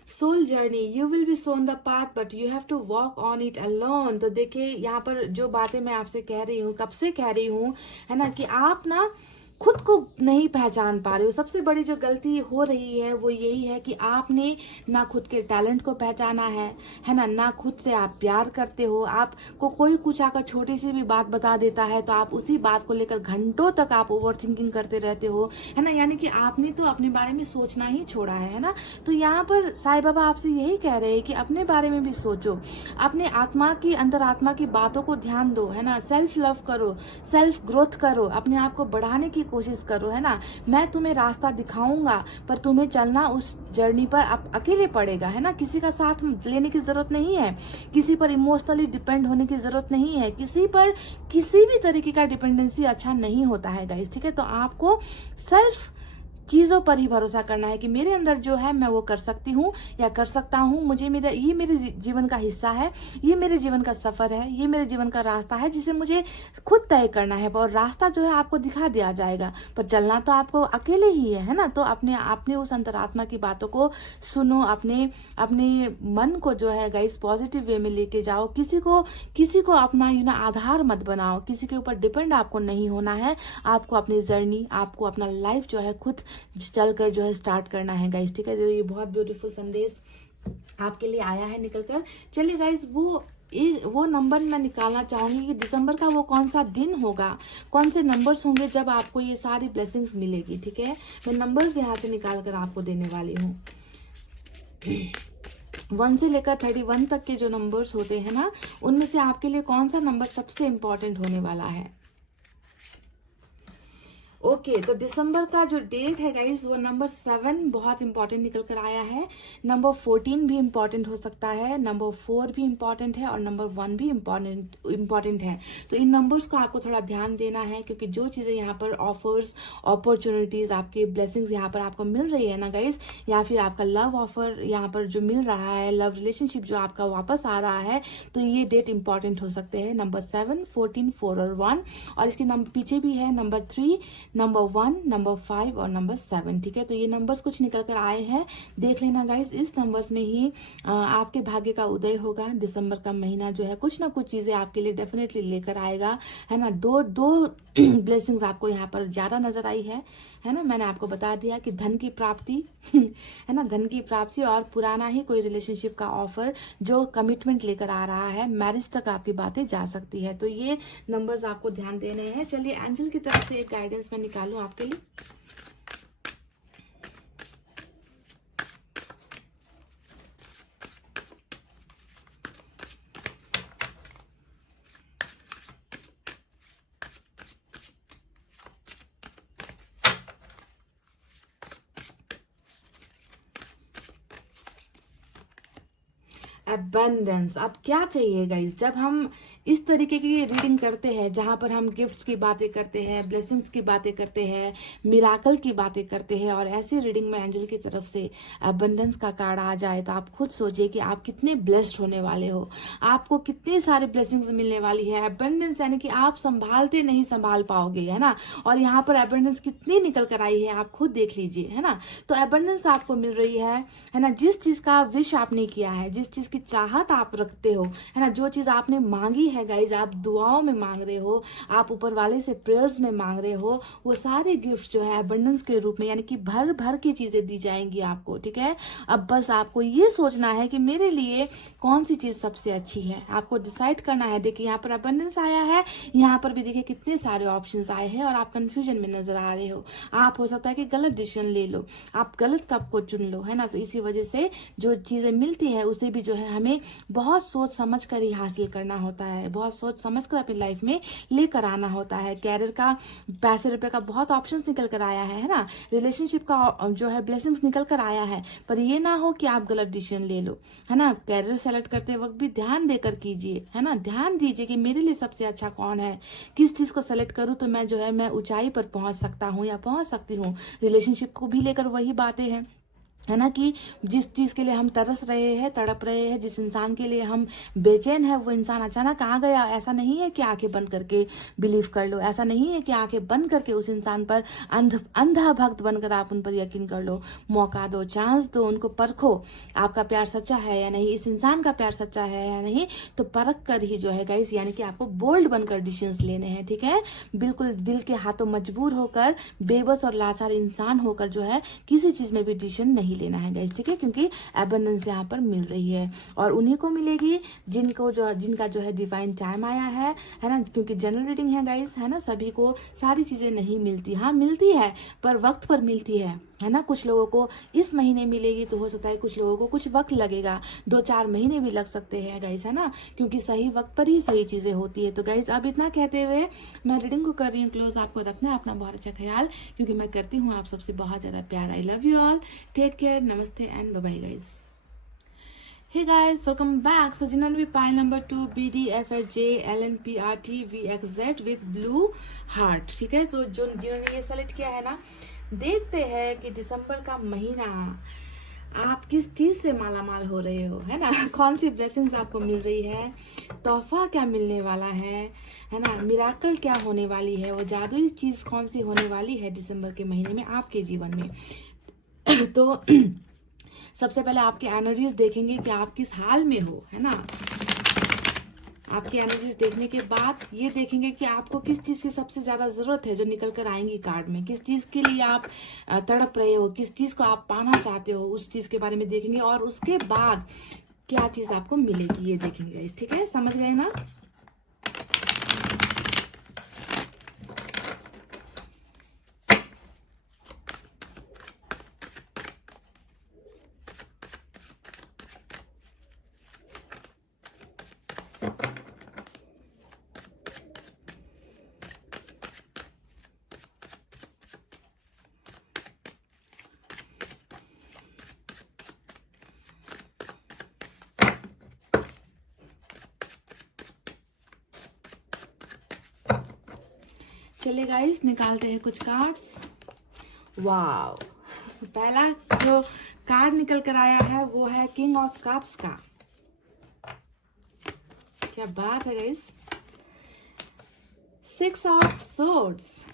Soul journey, you will be shown the path but you have to walk on it alone. तो देखिए यहाँ पर जो बातें मैं आपसे कह रही हूँ, कब से कह रही हूँ, है ना, कि आप ना खुद को नहीं पहचान पा रहे हो। सबसे बड़ी जो गलती हो रही है वो यही है कि आपने ना खुद के टैलेंट को पहचाना है ना खुद से आप प्यार करते हो। आपको कोई कुछ आकर छोटी सी भी बात बता देता है तो आप उसी बात को लेकर घंटों तक आप ओवर थिंकिंग करते रहते हो, है ना। यानी कि आपने तो अपने बारे में सोचना ही छोड़ा है ना। तो यहाँ पर साईं बाबा आपसे यही कह रहे हैं कि अपने बारे में भी सोचो, अपने आत्मा की, अंतरात्मा की बातों को ध्यान दो, है ना। सेल्फ लव करो, सेल्फ ग्रोथ करो, अपने आप को बढ़ाने की कोशिश करो, है ना। मैं तुम्हें रास्ता दिखाऊंगा पर तुम्हें चलना उस जर्नी पर आप अकेले पड़ेगा, है ना। किसी का साथ लेने की जरूरत नहीं है, किसी पर इमोशनली डिपेंड होने की जरूरत नहीं है, किसी पर किसी भी तरीके का डिपेंडेंसी अच्छा नहीं होता है गाइस, ठीक है। तो आपको सेल्फ चीजों पर ही भरोसा करना है कि मेरे अंदर जो है मैं वो कर सकती हूँ या कर सकता हूँ। ये मेरे जीवन का हिस्सा है, ये मेरे जीवन का सफर है, ये मेरे जीवन का रास्ता है जिसे मुझे खुद तय करना है। और रास्ता जो है आपको दिखा दिया जाएगा पर चलना तो आपको अकेले ही है ना। तो अपने उस अंतरात्मा की बातों को सुनो, अपने मन को जो है गाइस पॉजिटिव वे में लेके जाओ। किसी को अपना आधार मत बनाओ, किसी के ऊपर डिपेंड आपको नहीं होना है। आपको अपनी जर्नी, आपको अपना लाइफ जो है खुद चलकर जो है स्टार्ट करना है गाइस, ठीक है। तो ये बहुत ब्यूटीफुल संदेश आपके लिए आया है निकल कर। चलिए गाइस, वो नंबर मैं निकालना चाहूंगी कि दिसंबर का वो कौन सा दिन होगा, कौन से नंबर्स होंगे जब आपको ये सारी ब्लेसिंग्स मिलेगी, ठीक है। मैं नंबर्स यहाँ से निकाल कर आपको देने वाली हूँ। 1 से लेकर 31 तक के जो नंबर्स होते हैं ना, उनमें से आपके लिए कौन सा नंबर सबसे इंपॉर्टेंट होने वाला है। ओके, तो दिसंबर का जो डेट है गाइस वो नंबर 7 बहुत इंपॉर्टेंट निकल कर आया है। नंबर 14 भी इंपॉर्टेंट हो सकता है, नंबर 4 भी इंपॉर्टेंट है और नंबर 1 भी इंपॉर्टेंट है। तो इन नंबर्स को आपको थोड़ा ध्यान देना है, क्योंकि जो चीजें यहाँ पर ऑफर्स, अपॉर्चुनिटीज, आपके ब्लेसिंग्स यहाँ पर आपको मिल रही है ना गाइस, या फिर आपका लव ऑफर यहाँ पर जो मिल रहा है, लव रिलेशनशिप जो आपका वापस आ रहा है, तो ये डेट इंपॉर्टेंट हो सकते हैं। नंबर 7, 14, 4 और 1, और इसके नंबर पीछे भी है नंबर 3, नंबर 1, नंबर 5 और नंबर 7। ठीक है, तो ये नंबर्स कुछ निकल कर आए हैं, देख लेना गाइस। इस नंबर्स में ही आपके भाग्य का उदय होगा। दिसंबर का महीना जो है कुछ ना कुछ चीजें आपके लिए डेफिनेटली लेकर आएगा, है ना। दो दो ब्लेसिंग्स आपको यहाँ पर ज्यादा नजर आई है ना। मैंने आपको बता दिया कि धन की प्राप्ति है ना, धन की प्राप्ति और पुराना ही कोई रिलेशनशिप का ऑफर जो कमिटमेंट लेकर आ रहा है, मैरिज तक आपकी बातें जा सकती है। तो ये नंबर्स आपको ध्यान देने हैं। चलिए एंजल की तरफ से एक गाइडेंस मैं निकालूं आपके लिए। अबंडेंस। अब क्या चाहिए गाइस, जब हम इस तरीके की रीडिंग करते हैं जहां पर हम गिफ्ट्स की बातें करते हैं, ब्लेसिंग्स की बातें करते हैं, मिराकल की बातें करते हैं, और ऐसी रीडिंग में एंजल की तरफ से अबंडेंस का कार्ड आ जाए, तो आप खुद सोचिए कि आप कितने ब्लेस्ड होने वाले हो, आपको कितनी सारी ब्लेसिंग्स मिलने वाली है। अबंडेंस यानी कि आप संभालते नहीं संभाल पाओगे, है ना। और यहाँ पर अबंडेंस कितनी निकल कर आई है आप खुद देख लीजिए, है ना। तो अबंडेंस आपको मिल रही है ना। जिस चीज का विश आपने किया है, जिस चीज की चाहत आप रखते हो, है ना, जो चीज आपने मांगी है गाइज, आप दुआओं में मांग रहे हो, आप ऊपर वाले से प्रेयर्स में मांग रहे हो, वो सारे गिफ्ट जो है अबंडेंस के रूप में, यानी कि भर भर की चीजें दी जाएंगी आपको। ठीक है, अब बस आपको ये सोचना है कि मेरे लिए कौन सी चीज सबसे अच्छी है, आपको डिसाइड करना है। देखिए यहाँ पर अबंडेंस आया है, यहाँ पर भी देखिए कितने सारे ऑप्शंस आए हैं, और आप कंफ्यूजन में नजर आ रहे हो। आप हो सकता है कि गलत डिसीजन ले लो, आप गलत कप को चुन लो, है ना। तो इसी वजह से जो चीजें मिलती है उसे भी जो है हमें बहुत सोच समझ कर ही हासिल करना होता है, बहुत सोच समझ कर अपनी लाइफ में लेकर आना होता है। कैरियर का, पैसे रुपए का बहुत ऑप्शंस निकल कर आया है ना। रिलेशनशिप का जो है ब्लेसिंग्स निकल कर आया है, पर ये ना हो कि आप गलत डिसीजन ले लो, है ना। कैरियर सेलेक्ट करते वक्त भी ध्यान देकर कीजिए, है ना। ध्यान दीजिए कि मेरे लिए सबसे अच्छा कौन है, किस चीज को सेलेक्ट करूं तो मैं जो है मैं ऊंचाई पर पहुंच सकता हूं या पहुंच सकती हूँ। रिलेशनशिप को भी लेकर वही बातें हैं, है ना, कि जिस चीज के लिए हम तरस रहे हैं, तड़प रहे हैं, जिस इंसान के लिए हम बेचैन है, वो इंसान अचानक आ गया। ऐसा नहीं है कि आंखें बंद करके बिलीव कर लो, ऐसा नहीं है कि आंखें बंद करके उस इंसान पर अंधा भक्त बनकर आप उन पर यकीन कर लो। मौका दो, चांस दो, उनको परखो, आपका प्यार सच्चा है या नहीं, इस इंसान का प्यार सच्चा है या नहीं, तो परख कर ही जो है गाइस, यानी कि आपको बोल्ड बनकर डिसीजंस लेने हैं। ठीक है, बिल्कुल दिल के हाथों मजबूर होकर, बेबस और लाचार इंसान होकर जो है किसी चीज में भी डिसीजन नहीं लेना है गाइस। ठीक है, क्योंकि एबंडेंस यहाँ पर मिल रही है, और उन्हीं को मिलेगी जिनका जो है डिवाइन टाइम आया है ना। क्योंकि जनरल रीडिंग है गाइस, है ना, सभी को सारी चीजें नहीं मिलती, हाँ मिलती है पर वक्त पर मिलती है ना। कुछ लोगों को इस महीने मिलेगी, तो हो सकता है कुछ लोगों को कुछ वक्त लगेगा, 2-4 महीने भी लग सकते हैं गाइस, है ना, क्योंकि सही वक्त पर ही सही चीजें होती है। तो गाइस अब इतना कहते हुए मैं रीडिंग को कर रही हूँ क्लोज। आपको रखना है अपना बहुत अच्छा ख्याल, क्योंकि मैं करती हूँ आप सबसे बहुत ज्यादा प्यार। I love you all, take care, नमस्ते and bye bye guys. Hey guys, welcome back. So जिन्होंने भी pile number 2 BDFJ LNPRT VXZ with blue heart, ठीक है, तो जो जिन्होंने ये सेलेक्ट किया है ना, देखते हैं कि दिसंबर का महीना आप किस चीज से माला माल हो रहे हो, है ना। कौन सी ब्लेसिंग्स आपको मिल रही है, तोहफा क्या मिलने वाला है ना, मिराकल क्या होने वाली है, वो जादुई चीज कौन सी होने वाली है दिसंबर के महीने में आपके जीवन में। तो सबसे पहले आपकी एनर्जीज देखेंगे कि आप किस हाल में हो, है ना। आपकी एनर्जीज देखने के बाद ये देखेंगे कि आपको किस चीज की सबसे ज्यादा जरूरत है, जो निकल कर आएंगी कार्ड में, किस चीज के लिए आप तड़प रहे हो, किस चीज को आप पाना चाहते हो, उस चीज के बारे में देखेंगे, और उसके बाद क्या चीज आपको मिलेगी ये देखेंगे। ठीक है, समझ गए ना। चलिए गाइस, निकालते हैं कुछ कार्ड्स। वाव, पहला जो कार्ड निकल कर आया है वो है किंग ऑफ कप्स का। क्या बात है गाइस। 6 of swords.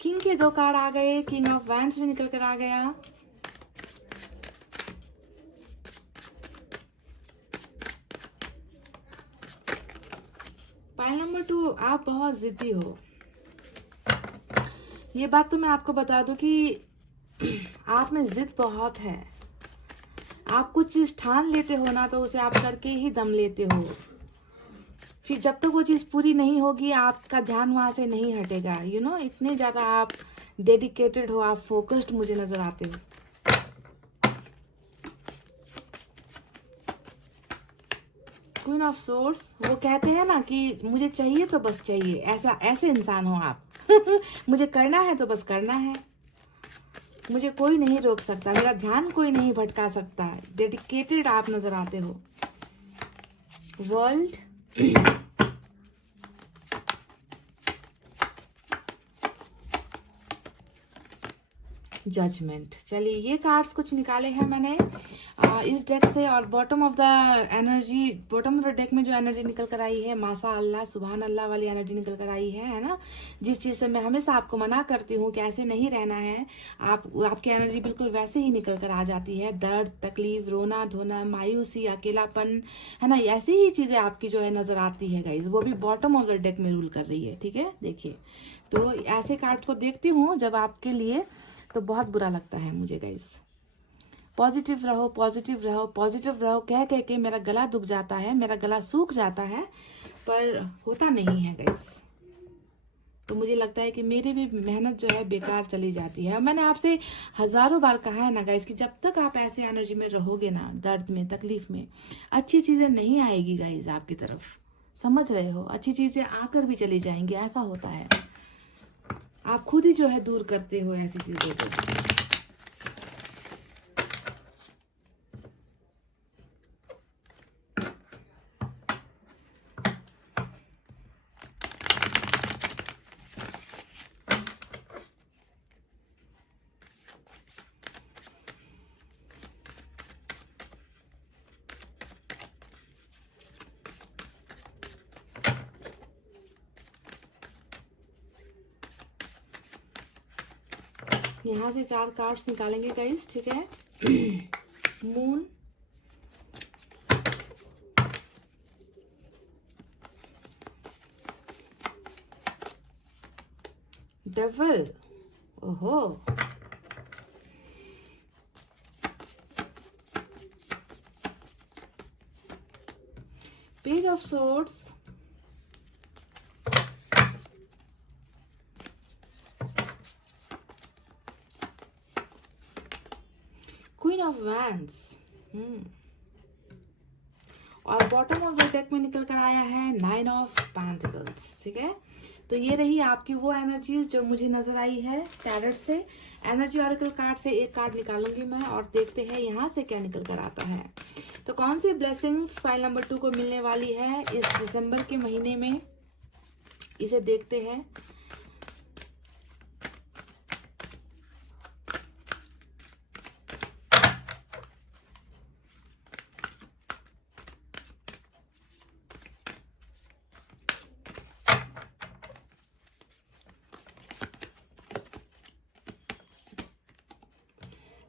किंग के 2 कार्ड आ गए, किंग ऑफ वैंड्स भी निकल कर आ गया। पाइल नंबर 2, आप बहुत जिद्दी हो। ये बात तो मैं आपको बता दूं कि आप में जिद बहुत है। आप कुछ चीज ठान लेते हो ना, तो उसे आप करके ही दम लेते हो। फिर जब तक वो चीज पूरी नहीं होगी, आपका ध्यान वहां से नहीं हटेगा। यू नो, इतने ज्यादा आप डेडिकेटेड हो, आप फोकस्ड मुझे नजर आते हो। क्वीन ऑफ सोर्ड्स, वो कहते हैं ना कि मुझे चाहिए तो बस चाहिए, ऐसे इंसान हो आप। मुझे करना है तो बस करना है, मुझे कोई नहीं रोक सकता, मेरा ध्यान कोई नहीं भटका सकता। डेडिकेटेड आप नजर आते हो। World, judgment. चलिए, ये कार्ड्स कुछ निकाले हैं मैंने इस डेक से, और bottom of the energy, bottom of the deck में जो एनर्जी निकल कर आई है, माशा अल्लाह, सुभान अल्लाह वाली एनर्जी निकल कर आई है ना। जिस चीज़ से मैं हमेशा आपको मना करती हूँ कि ऐसे नहीं रहना है, आपकी एनर्जी बिल्कुल वैसे ही निकल कर आ जाती है। दर्द, तकलीफ, रोना धोना, मायूसी, अकेलापन, है ना, ऐसी ही चीज़ें आपकी जो है नजर आती है गाइज, वो भी बॉटम ऑफ द डेक में रूल कर रही है। ठीक है, देखिए, तो ऐसे कार्ड को देखती हूँ जब आपके लिए, तो बहुत बुरा लगता है मुझे गाइस। पॉजिटिव रहो, पॉजिटिव रहो, पॉजिटिव रहो कह कह के मेरा गला दुख जाता है, मेरा गला सूख जाता है, पर होता नहीं है गाइस। तो मुझे लगता है कि मेरी भी मेहनत जो है बेकार चली जाती है। मैंने आपसे हजारों बार कहा है ना गाइस कि जब तक आप ऐसे एनर्जी में रहोगे ना, दर्द में, तकलीफ में, अच्छी चीजें नहीं आएगी गाइस आपकी तरफ। समझ रहे हो, अच्छी चीजें आकर भी चली जाएंगी, ऐसा होता है। आप खुद ही जो है दूर करते हो ऐसी चीजों को। यहाँ से 4 कार्ड्स निकालेंगे गाइस, ठीक है। मून, डेविल, ओहो, page of swords, queen of wands, और बॉटम ऑफ द डेक में निकल कर आया है 9 ऑफ पेंटिकल्स। ठीक है, तो ये रही आपकी वो एनर्जीज जो मुझे नजर आई है टैरट से। एनर्जी ऑरेकल कार्ड से एक कार्ड निकालूंगी मैं, और देखते हैं यहाँ से क्या निकल कर आता है। तो कौन सी ब्लेसिंग्स फाइल नंबर 2 को मिलने वाली है इस दिसंबर के महीने में, इसे देखते हैं।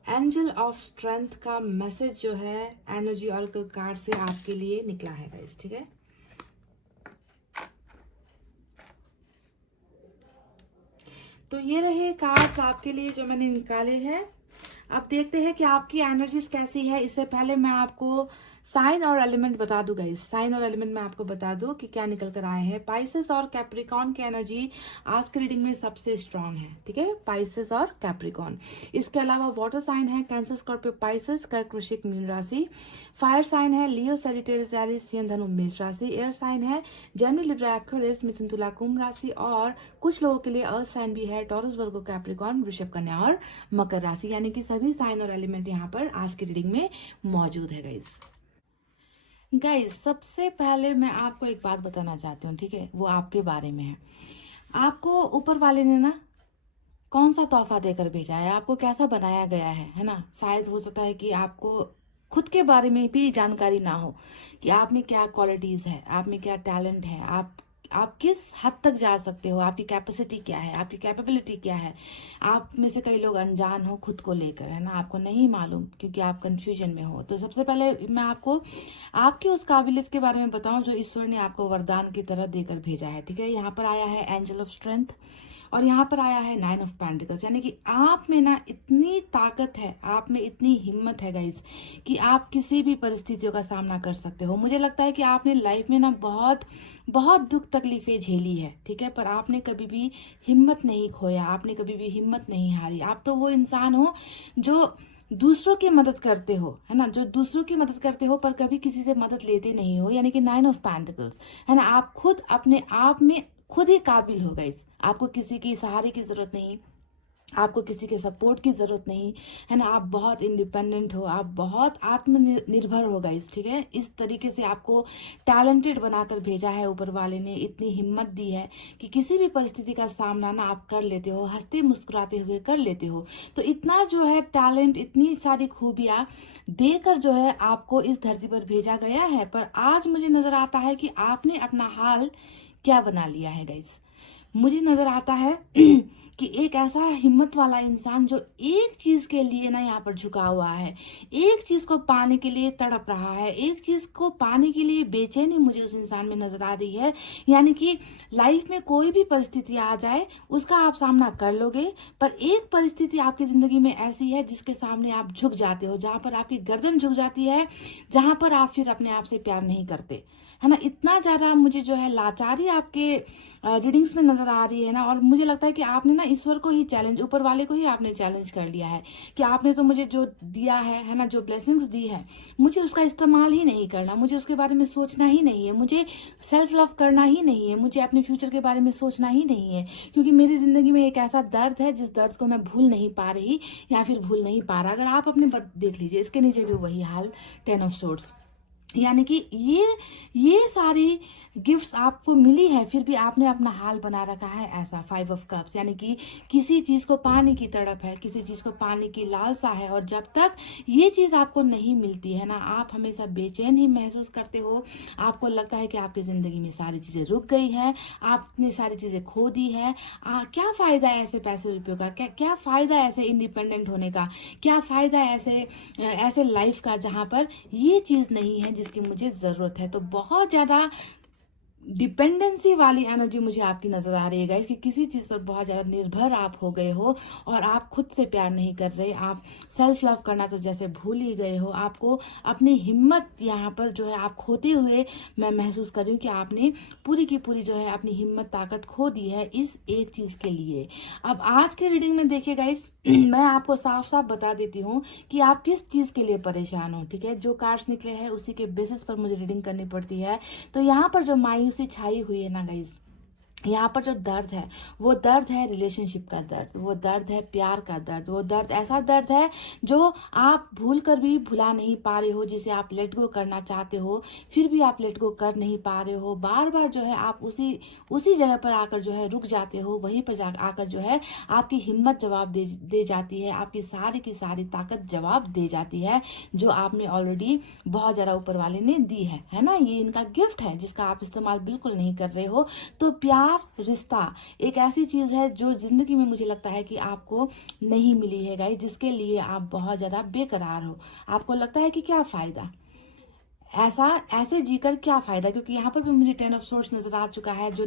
एंजल ऑफ स्ट्रेंथ का मैसेज जो है एनर्जी ऑरेकल कार्ड से आपके लिए निकला है गाइस। ठीक है, तो ये रहे कार्ड्स आपके लिए जो मैंने निकाले हैं। अब देखते हैं कि आपकी एनर्जीज कैसी है। इससे पहले मैं आपको साइन और एलिमेंट बता दूं गाइस, साइन और एलिमेंट मैं आपको बता दूं कि क्या निकल कर आए हैं। पाइसेस और कैप्रिकॉन की एनर्जी आज के रीडिंग में सबसे स्ट्रांग है। ठीक है, पाइसेस और कैप्रिकॉन। इसके अलावा वाटर साइन है कैंसर, स्कॉर्पियो, पाइसेस, कर्क, वृश्चिक, मीन राशि। फायर साइन है लियो, सजिटेरियस, एरीज, सिंह, धनु, मेष राशि। एयर साइन है जेमिनी, लिब्रा, एक्वेरियस, मिथुन, तुला, कुंभ राशि। और कुछ लोगों के लिए अर्थ साइन भी है टॉरस, वर्गो, कैप्रिकॉन, वृषभ, कन्या और मकर राशि। यानी कि सभी साइन और एलिमेंट यहाँ पर आज की रीडिंग में मौजूद है गाइस। गाइस सबसे पहले मैं आपको एक बात बताना चाहती हूँ, ठीक है, वो आपके बारे में है। आपको ऊपर वाले ने ना कौन सा तोहफा देकर भेजा है, आपको कैसा बनाया गया है ना। शायद हो सकता है कि आपको खुद के बारे में भी जानकारी ना हो कि आप में क्या क्वालिटीज है, आप में क्या टैलेंट है, आप किस हद तक जा सकते हो, आपकी कैपेसिटी क्या है, आपकी कैपेबिलिटी क्या है। आप में से कई लोग अनजान हो खुद को लेकर, है ना, आपको नहीं मालूम क्योंकि आप कंफ्यूजन में हो। तो सबसे पहले मैं आपको आपकी उस काबिलियत के बारे में बताऊं जो ईश्वर ने आपको वरदान की तरह देकर भेजा है, ठीक है। यहाँ पर आया है एंजल ऑफ स्ट्रेंथ और यहाँ पर आया है 9 ऑफ पेंटिकल्स, यानी कि आप में ना इतनी ताकत है, आप में इतनी हिम्मत है गाइज कि आप किसी भी परिस्थितियों का सामना कर सकते हो। मुझे लगता है कि आपने लाइफ में ना बहुत बहुत दुख तकलीफें झेली है, ठीक है, पर आपने कभी भी हिम्मत नहीं खोया, आपने कभी भी हिम्मत नहीं हारी। आप तो वो इंसान हो जो दूसरों की मदद करते हो, है ना, जो दूसरों की मदद करते हो पर कभी किसी से मदद लेते नहीं हो, यानी कि 9 ऑफ पेंटिकल्स, है ना। आप खुद अपने आप में खुद ही काबिल हो गाइस, आपको किसी की सहारे की जरूरत नहीं, आपको किसी के सपोर्ट की जरूरत नहीं, है ना। आप बहुत इंडिपेंडेंट हो, आप बहुत आत्मनिर्भर हो गाइस, ठीक है। इस तरीके से आपको टैलेंटेड बनाकर भेजा है ऊपर वाले ने, इतनी हिम्मत दी है कि किसी भी परिस्थिति का सामना ना आप कर लेते हो, हंसते मुस्कुराते हुए कर लेते हो। तो इतना जो है टैलेंट, इतनी सारी खूबियां देकर जो है आपको इस धरती पर भेजा गया है, पर आज मुझे नजर आता है कि आपने अपना हाल क्या बना लिया है गाइस। मुझे नजर आता है कि एक ऐसा हिम्मत वाला इंसान जो एक चीज के लिए ना यहाँ पर झुका हुआ है, एक चीज को पाने के लिए तड़प रहा है, एक चीज को पाने के लिए बेचैनी मुझे उस इंसान में नजर आ रही है। यानी कि लाइफ में कोई भी परिस्थिति आ जाए उसका आप सामना कर लोगे, पर एक परिस्थिति आपकी जिंदगी में ऐसी है जिसके सामने आप झुक जाते हो, जहां पर आपकी गर्दन झुक जाती है, जहां पर आप फिर अपने आप से प्यार नहीं करते, है ना। इतना ज्यादा मुझे जो है लाचारी आपके रीडिंग्स में नजर आ रही है ना। और मुझे लगता है कि आपने ना ईश्वर को ही चैलेंज, ऊपर वाले को ही आपने चैलेंज कर लिया है कि आपने तो मुझे जो दिया है ना, जो ब्लेसिंग्स दी है, मुझे उसका इस्तेमाल ही नहीं करना, मुझे उसके बारे में सोचना ही नहीं है, मुझे सेल्फ लव करना ही नहीं है, मुझे अपने फ्यूचर के बारे में सोचना ही नहीं है, क्योंकि मेरी जिंदगी में एक ऐसा दर्द है जिस दर्द को मैं भूल नहीं पा रही या फिर भूल नहीं पा रहा। अगर आप अपने देख लीजिए, इसके नीचे भी वही हाल, 10 ऑफ सोर्ड्स, यानी कि ये सारी गिफ्ट्स आपको मिली है, फिर भी आपने अपना हाल बना रखा है ऐसा, 5 ऑफ कप्स, यानी कि किसी चीज को पाने की तड़प है, किसी चीज को पाने की लालसा है, और जब तक ये चीज आपको नहीं मिलती है ना, आप हमेशा बेचैन ही महसूस करते हो। आपको लगता है कि आपकी जिंदगी में सारी चीजें रुक गई है, आपने सारी चीजें खो दी है। क्या फायदा है ऐसे पैसे रुपयों का, क्या फायदा है ऐसे इंडिपेंडेंट होने का, क्या फायदा है ऐसे लाइफ का जहां पर ये चीज नहीं है जिसकी मुझे जरूरत है। तो बहुत ज्यादा डिपेंडेंसी वाली एनर्जी मुझे आपकी नजर आ रही है गाइस, कि किसी चीज पर बहुत ज्यादा निर्भर आप हो गए हो और आप खुद से प्यार नहीं कर रहे, आप सेल्फ लव करना तो जैसे भूल ही गए हो। आपको अपनी हिम्मत यहाँ पर जो है आप खोते हुए मैं महसूस कर रही हूँ कि आपने पूरी की पूरी जो है अपनी हिम्मत ताकत खो दी है इस एक चीज के लिए। अब आज के रीडिंग में देखिए गाइस, मैं आपको साफ साफ बता देती हूँ कि आप किस चीज के लिए परेशान हो, ठीक है। जो कार्ड्स निकले हैं उसी के बेसिस पर मुझे रीडिंग करनी पड़ती है। तो यहाँ पर जो मायूसी छाई हुई है ना गाइस, यहाँ पर जो दर्द है वो दर्द है रिलेशनशिप का दर्द, वो दर्द है प्यार का दर्द, वो दर्द ऐसा दर्द है जो आप भूल कर भी भुला नहीं पा रहे हो, जिसे आप लेट गो करना चाहते हो फिर भी आप लेट गो कर नहीं पा रहे हो। बार बार जो है आप उसी जगह पर आकर जो है रुक जाते हो, वहीं पर आकर जो है आपकी हिम्मत जवाब दे जाती है, आपकी की सारी ताकत जवाब दे जाती है जो आपने ऑलरेडी बहुत ज्यादा ऊपर वाले ने दी है ना। ये इनका गिफ्ट है जिसका आप इस्तेमाल बिल्कुल नहीं कर रहे हो। तो प्यार, रिश्ता एक ऐसी चीज है जो जिंदगी में मुझे लगता है कि आपको नहीं मिली है गाइस, जिसके लिए आप बहुत ज्यादा बेकरार हो। आपको लगता है कि क्या फायदा, ऐसे जीकर क्या फायदा, क्योंकि यहाँ पर भी मुझे 10 ऑफ सोर्ड्स नजर आ चुका है जो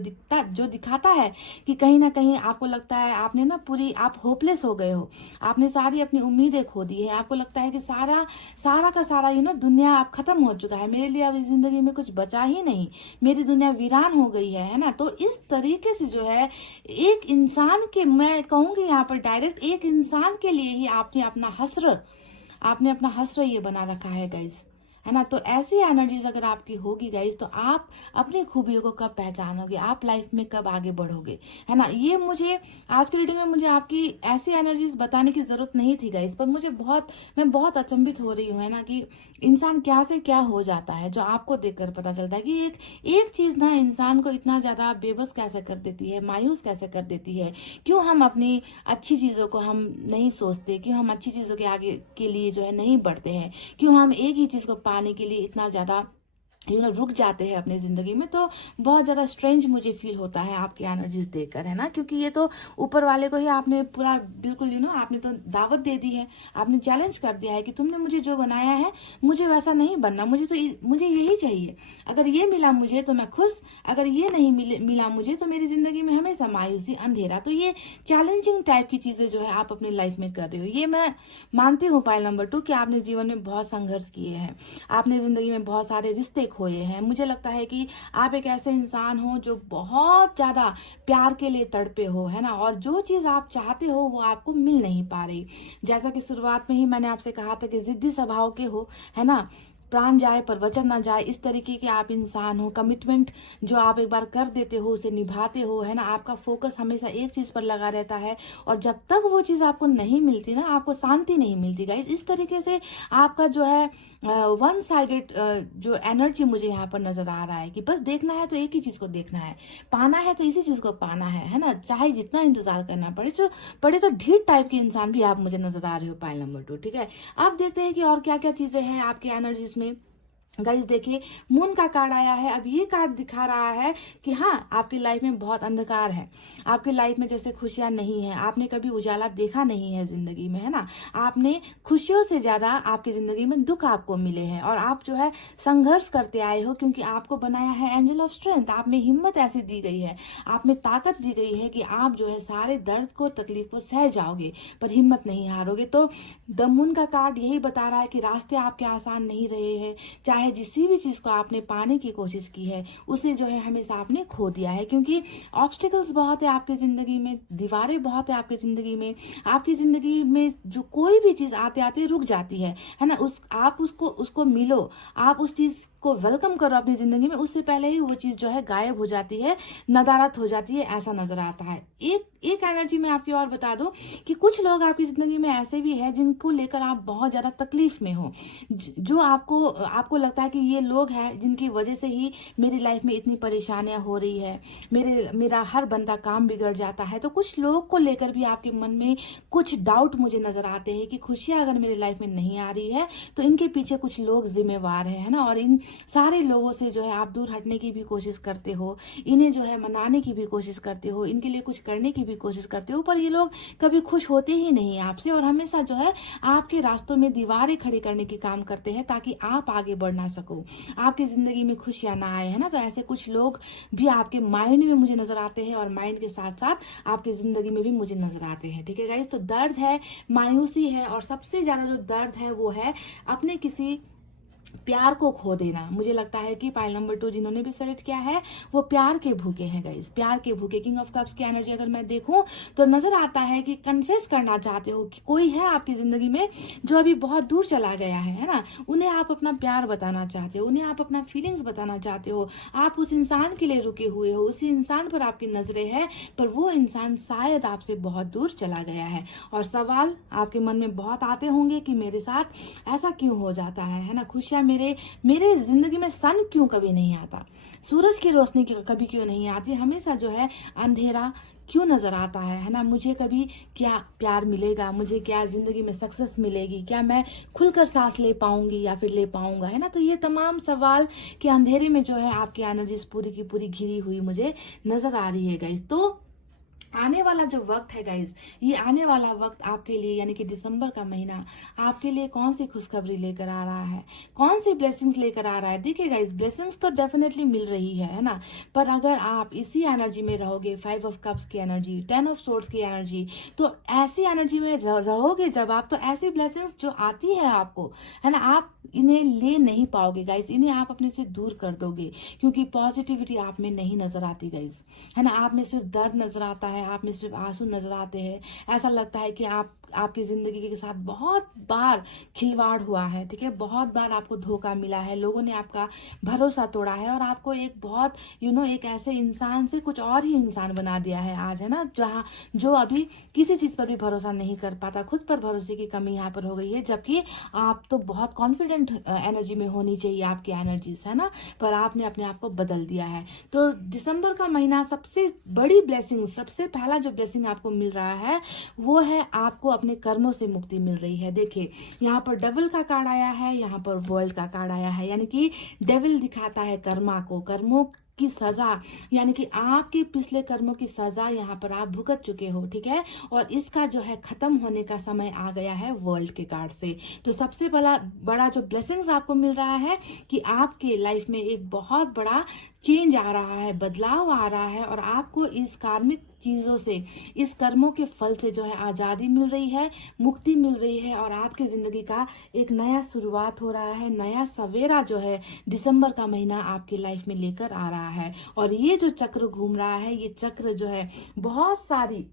दिखाता है कि कहीं ना कहीं आपको लगता है आपने ना आप होपलेस हो गए हो, आपने सारी अपनी उम्मीदें खो दी है। आपको लगता है कि सारा का सारा दुनिया अब खत्म हो चुका है, मेरे लिए अब इस जिंदगी में कुछ बचा ही नहीं, मेरी दुनिया वीरान हो गई है ना। तो इस तरीके से जो है एक इंसान के, मैं कहूंगी यहाँ पर डायरेक्ट एक इंसान के लिए ही आपने अपना हस्र ये बना रखा है गाइस। है ना। तो ऐसी एनर्जीज अगर आपकी होगी गाइज, तो आप अपनी खूबियों को कब पहचानोगे, आप लाइफ में कब आगे बढ़ोगे, है ना। ये मुझे आज की रीडिंग में मुझे आपकी ऐसी एनर्जीज बताने की जरूरत नहीं थी गाइज, पर मैं बहुत अचंभित हो रही हूँ, है ना, कि इंसान क्या से क्या हो जाता है, जो आपको देखकर पता चलता है कि एक चीज ना इंसान को इतना ज्यादा बेबस कैसे कर देती है, मायूस कैसे कर देती है। क्यों हम अपनी अच्छी चीजों को हम नहीं सोचते, क्यों हम अच्छी चीजों के आगे के लिए जो है नहीं बढ़ते हैं, क्यों हम एक ही चीज को पाने के लिए इतना ज्यादा रुक जाते हैं अपनी जिंदगी में। तो बहुत ज्यादा स्ट्रेंज मुझे फील होता है आपकी एनर्जीज देखकर, है ना, क्योंकि ये तो ऊपर वाले को ही आपने पूरा बिल्कुल आपने तो दावत दे दी है, आपने चैलेंज कर दिया है कि तुमने मुझे जो बनाया है मुझे वैसा नहीं बनना, मुझे यही चाहिए। अगर ये मिला मुझे तो मैं खुश, अगर ये नहीं मिला मुझे तो मेरी जिंदगी में हमेशा मायूसी, अंधेरा। तो ये चैलेंजिंग टाइप की चीजें जो है आप अपनी लाइफ में कर रहे हो, ये मैं मानती हूँ पाइल नंबर 2 कि आपने जीवन में बहुत संघर्ष किए हैं, आपने जिंदगी में बहुत सारे रिश्ते खोए हैं। मुझे लगता है कि आप एक ऐसे इंसान हो जो बहुत ज्यादा प्यार के लिए तड़पे हो, है ना, और जो चीज आप चाहते हो वो आपको मिल नहीं पा रही। जैसा कि शुरुआत में ही मैंने आपसे कहा था कि जिद्दी स्वभाव के हो, है ना, प्राण जाए पर वचन ना जाए, इस तरीके के आप इंसान हो। कमिटमेंट जो आप एक बार कर देते हो उसे निभाते हो, है ना, आपका फोकस हमेशा एक चीज पर लगा रहता है, और जब तक वो चीज आपको नहीं मिलती ना, आपको शांति नहीं मिलती गाइस। इस तरीके से आपका जो है वन साइडेड जो एनर्जी मुझे यहाँ पर नजर आ रहा है कि बस देखना है तो एक ही चीज को देखना है, पाना है तो इसी चीज को पाना है ना, चाहे जितना इंतजार करना पड़े तो ढीठ टाइप के इंसान भी आप मुझे नजर आ रहे हो पाइल नंबर 2, ठीक है। आप देखते हैं कि और क्या क्या चीजें हैं आपकी एनर्जीज में। गाइस देखिए, मून का कार्ड आया है। अब ये कार्ड दिखा रहा है कि हाँ, आपकी लाइफ में बहुत अंधकार है, आपकी लाइफ में जैसे खुशियां नहीं है, आपने कभी उजाला देखा नहीं है जिंदगी में, है ना। आपने खुशियों से ज्यादा आपकी जिंदगी में दुख आपको मिले हैं, और आप जो है संघर्ष करते आए हो, क्योंकि आपको बनाया है एंजल ऑफ स्ट्रेंथ। आप में हिम्मत ऐसी दी गई है, आप में ताकत दी गई है कि आप जो है सारे दर्द को, तकलीफ को सह जाओगे, पर हिम्मत नहीं हारोगे। तो द मून का कार्ड यही बता रहा है कि रास्ते आपके आसान नहीं रहे हैं, चाहे जिसी भी चीज को आपने पाने की कोशिश की है उसे जो है हमेशा आपने खो दिया है, क्योंकि ऑब्स्टिकल्स बहुत है आपकी जिंदगी में, दीवारें बहुत है आपकी जिंदगी में। आपकी जिंदगी में जो कोई भी चीज आते आते रुक जाती है ना, आप उसको मिलो, आप उस चीज को वेलकम करो अपनी जिंदगी में, उससे पहले ही वो चीज जो है गायब हो जाती है, नदारत हो जाती है, ऐसा नजर आता है। एक एनर्जी में आपकी और बता दो कि कुछ लोग आपकी जिंदगी में ऐसे भी है जिनको लेकर आप बहुत ज्यादा तकलीफ में हो, जो आपको लगता है कि ये लोग हैं जिनकी वजह से ही मेरी लाइफ में इतनी परेशानियां हो रही है, मेरा हर बंदा काम बिगड़ जाता है। तो कुछ लोग को लेकर भी आपके मन में कुछ डाउट मुझे नजर आते हैं कि खुशियां अगर मेरी लाइफ में नहीं आ रही है तो इनके पीछे कुछ लोग जिम्मेवार है ना, और इन सारे लोगों से जो है आप दूर हटने की भी कोशिश करते हो, इन्हें जो है मनाने की भी कोशिश करते हो, इनके लिए कुछ करने की भी कोशिश करते हो, पर ये लोग कभी खुश होते ही नहीं आपसे, और हमेशा जो है आपके रास्तों में दीवारें खड़ी करने की काम करते हैं ताकि आप आगे बढ़ ना सको, आपकी जिंदगी में खुशियां ना आए, है ना। तो ऐसे कुछ लोग भी आपके माइंड में मुझे नजर आते हैं, और माइंड के साथ साथ आपकी जिंदगी में भी मुझे नजर आते हैं, ठीक है गाइस। तो दर्द है, मायूसी है, और सबसे ज्यादा जो दर्द है वो है अपने किसी प्यार को खो देना। मुझे लगता है कि पाइल नंबर 2 जिन्होंने भी सेलेक्ट किया है वो प्यार के भूखे हैं गाइस, प्यार के भूखे। किंग ऑफ कप्स की एनर्जी अगर मैं देखूं तो नजर आता है कि कन्फेस करना चाहते हो कि कोई है आपकी जिंदगी में जो अभी बहुत दूर चला गया है ना, उन्हें आप अपना प्यार बताना चाहते हो, उन्हें आप अपना फीलिंग्स बताना चाहते हो, आप उस इंसान के लिए रुके हुए हो, उसी इंसान पर आपकी नजरें हैं, पर वो इंसान शायद आपसे बहुत दूर चला गया है, और सवाल आपके मन में बहुत आते होंगे कि मेरे साथ ऐसा क्यों हो जाता है ना। खुशियां मेरे जिंदगी में सन क्यों कभी नहीं आता, सूरज की रोशनी कभी क्यों नहीं आती, हमेशा जो है अंधेरा क्यों नजर आता है ना। मुझे कभी क्या प्यार मिलेगा, मुझे क्या जिंदगी में सक्सेस मिलेगी, क्या मैं खुलकर सांस ले पाऊंगी या फिर ले पाऊंगा, है ना। तो ये तमाम सवाल के अंधेरे में जो है आपकी एनर्जीज पूरी की पूरी घिरी हुई मुझे नजर आ रही है गाइस। तो आने वाला जो वक्त है गाइज, ये आने वाला वक्त आपके लिए यानी कि दिसंबर का महीना आपके लिए कौन सी खुशखबरी लेकर आ रहा है, कौन सी ब्लेसिंग्स लेकर आ रहा है। देखिए गाइज, ब्लेसिंग्स तो डेफिनेटली मिल रही है ना, पर अगर आप इसी एनर्जी में रहोगे, 5 ऑफ कप्स की एनर्जी, 10 ऑफ सोर्ड्स की एनर्जी, तो ऐसी एनर्जी में रहोगे जब आप, तो ऐसी ब्लेसिंग्स जो आती है आपको, है ना, आप इन्हें ले नहीं पाओगे गाइज, इन्हें आप अपने से दूर कर दोगे, क्योंकि पॉजिटिविटी आप में नहीं नजर आती गाइज, है ना। आप में सिर्फ दर्द नजर आता है, आप में सिर्फ आंसू नजर आते हैं, ऐसा लगता है कि आपकी ज़िंदगी के साथ बहुत बार खिलवाड़ हुआ है, ठीक है, बहुत बार आपको धोखा मिला है, लोगों ने आपका भरोसा तोड़ा है और आपको एक बहुत एक ऐसे इंसान से कुछ और ही इंसान बना दिया है आज, है ना, जहाँ जो अभी किसी चीज़ पर भी भरोसा नहीं कर पाता। खुद पर भरोसे की कमी यहाँ पर हो गई है, जबकि आप तो बहुत कॉन्फिडेंट एनर्जी में होनी चाहिए आपकी एनर्जीज, है ना, पर आपने अपने आप को बदल दिया है। तो दिसंबर का महीना सबसे बड़ी ब्लेसिंग, सबसे पहला जो ब्लेसिंग आपको मिल रहा है वो है आपको अपने कर्मों से मुक्ति मिल रही है। देखिए यहाँ पर डबल का कार्ड आया है, यहाँ पर वर्ल्ड का कार्ड आया है, यानी कि डेविल दिखाता है कर्मा को, कर्मों की सजा, यानी कि आपके पिछले कर्मों की सजा यहाँ पर आप भुगत चुके हो, ठीक है, और इसका जो है खत्म होने का समय आ गया है वर्ल्ड के कार्ड से। तो सबसे बड़ा जो ब्लेसिंग्स आपको मिल रहा है कि आपके लाइफ में एक बहुत बड़ा चेंज आ रहा है, बदलाव आ रहा है, और आपको इस कार्मिक चीज़ों से, इस कर्मों के फल से जो है आज़ादी मिल रही है, मुक्ति मिल रही है, और आपकी ज़िंदगी का एक नया शुरुआत हो रहा है, नया सवेरा जो है दिसंबर का महीना आपकी लाइफ में लेकर आ रहा है। और ये जो चक्र घूम रहा है, ये चक्र जो है बहुत सारी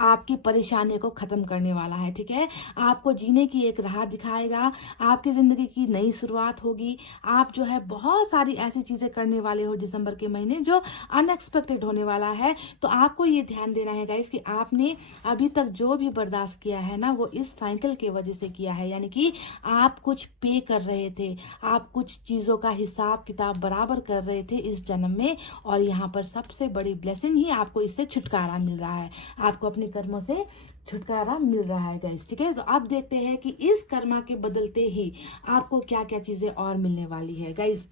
आपकी परेशानियों को खत्म करने वाला है, ठीक है, आपको जीने की एक राह दिखाएगा, आपकी जिंदगी की नई शुरुआत होगी। आप जो है बहुत सारी ऐसी चीजें करने वाले हो दिसंबर के महीने जो अनएक्सपेक्टेड होने वाला है। तो आपको ये ध्यान देना है गाइस कि आपने अभी तक जो भी बर्दाश्त किया है ना, वो इस साइकिल की वजह से किया है, यानी कि आप कुछ पे कर रहे थे, आप कुछ चीजों का हिसाब किताब बराबर कर रहे थे इस जन्म में, और यहाँ पर सबसे बड़ी ब्लेसिंग ही आपको इससे छुटकारा मिल रहा है, आपको अपने कर्मों से छुटकारा मिल रहा है गाइस, ठीक है। तो अब देखते हैं कि इस कर्मा के बदलते ही आपको क्या क्या चीजें और मिलने वाली है गाइस।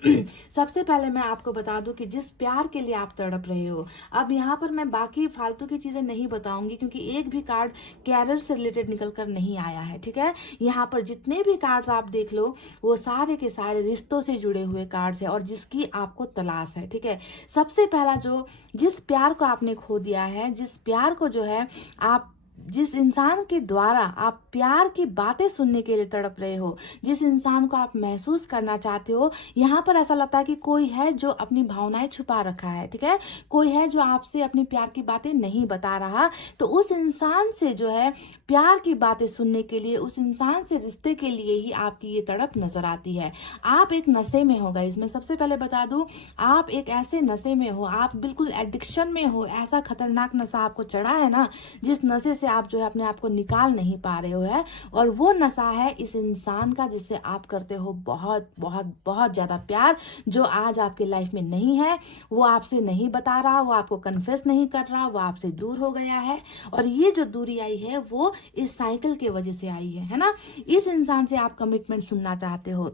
सबसे पहले मैं आपको बता दूं कि जिस प्यार के लिए आप तड़प रहे हो, अब यहाँ पर मैं बाकी फालतू की चीजें नहीं बताऊंगी क्योंकि एक भी कार्ड कैरियर से रिलेटेड निकल कर नहीं आया है, ठीक है। यहाँ पर जितने भी कार्ड्स आप देख लो वो सारे के सारे रिश्तों से जुड़े हुए कार्ड्स है और जिसकी आपको तलाश है, ठीक है। सबसे पहला जो जिस प्यार को आपने खो दिया है, जिस प्यार को जो है आप, जिस इंसान के द्वारा आप प्यार की बातें सुनने के लिए तड़प रहे हो, जिस इंसान को आप महसूस करना चाहते हो, यहाँ पर ऐसा लगता है कि कोई है जो अपनी भावनाएं छुपा रखा है, ठीक है, कोई है जो आपसे अपनी प्यार की बातें नहीं बता रहा। तो उस इंसान से जो है प्यार की बातें सुनने के लिए, उस इंसान से रिश्ते के लिए ही आपकी ये तड़प नजर आती है। आप एक नशे में हो, इसमें सबसे पहले बता दूं, आप एक ऐसे नशे में हो, आप बिल्कुल एडिक्शन में हो, ऐसा खतरनाक नशा आपको चढ़ा है ना, जिस नशे से आप जो है अपने आप को निकाल नहीं पा रहे हो है, और वो नशा है इस इंसान का जिससे आप करते हो बहुत बहुत बहुत ज्यादा प्यार, जो आज आपके लाइफ में नहीं है, वो आपसे नहीं बता रहा, वो आपको कन्फेस नहीं कर रहा, वो आपसे दूर हो गया है। और ये जो दूरी आई है वो इस साइकिल की वजह से आई है ना। इस इंसान से आप कमिटमेंट सुनना चाहते हो,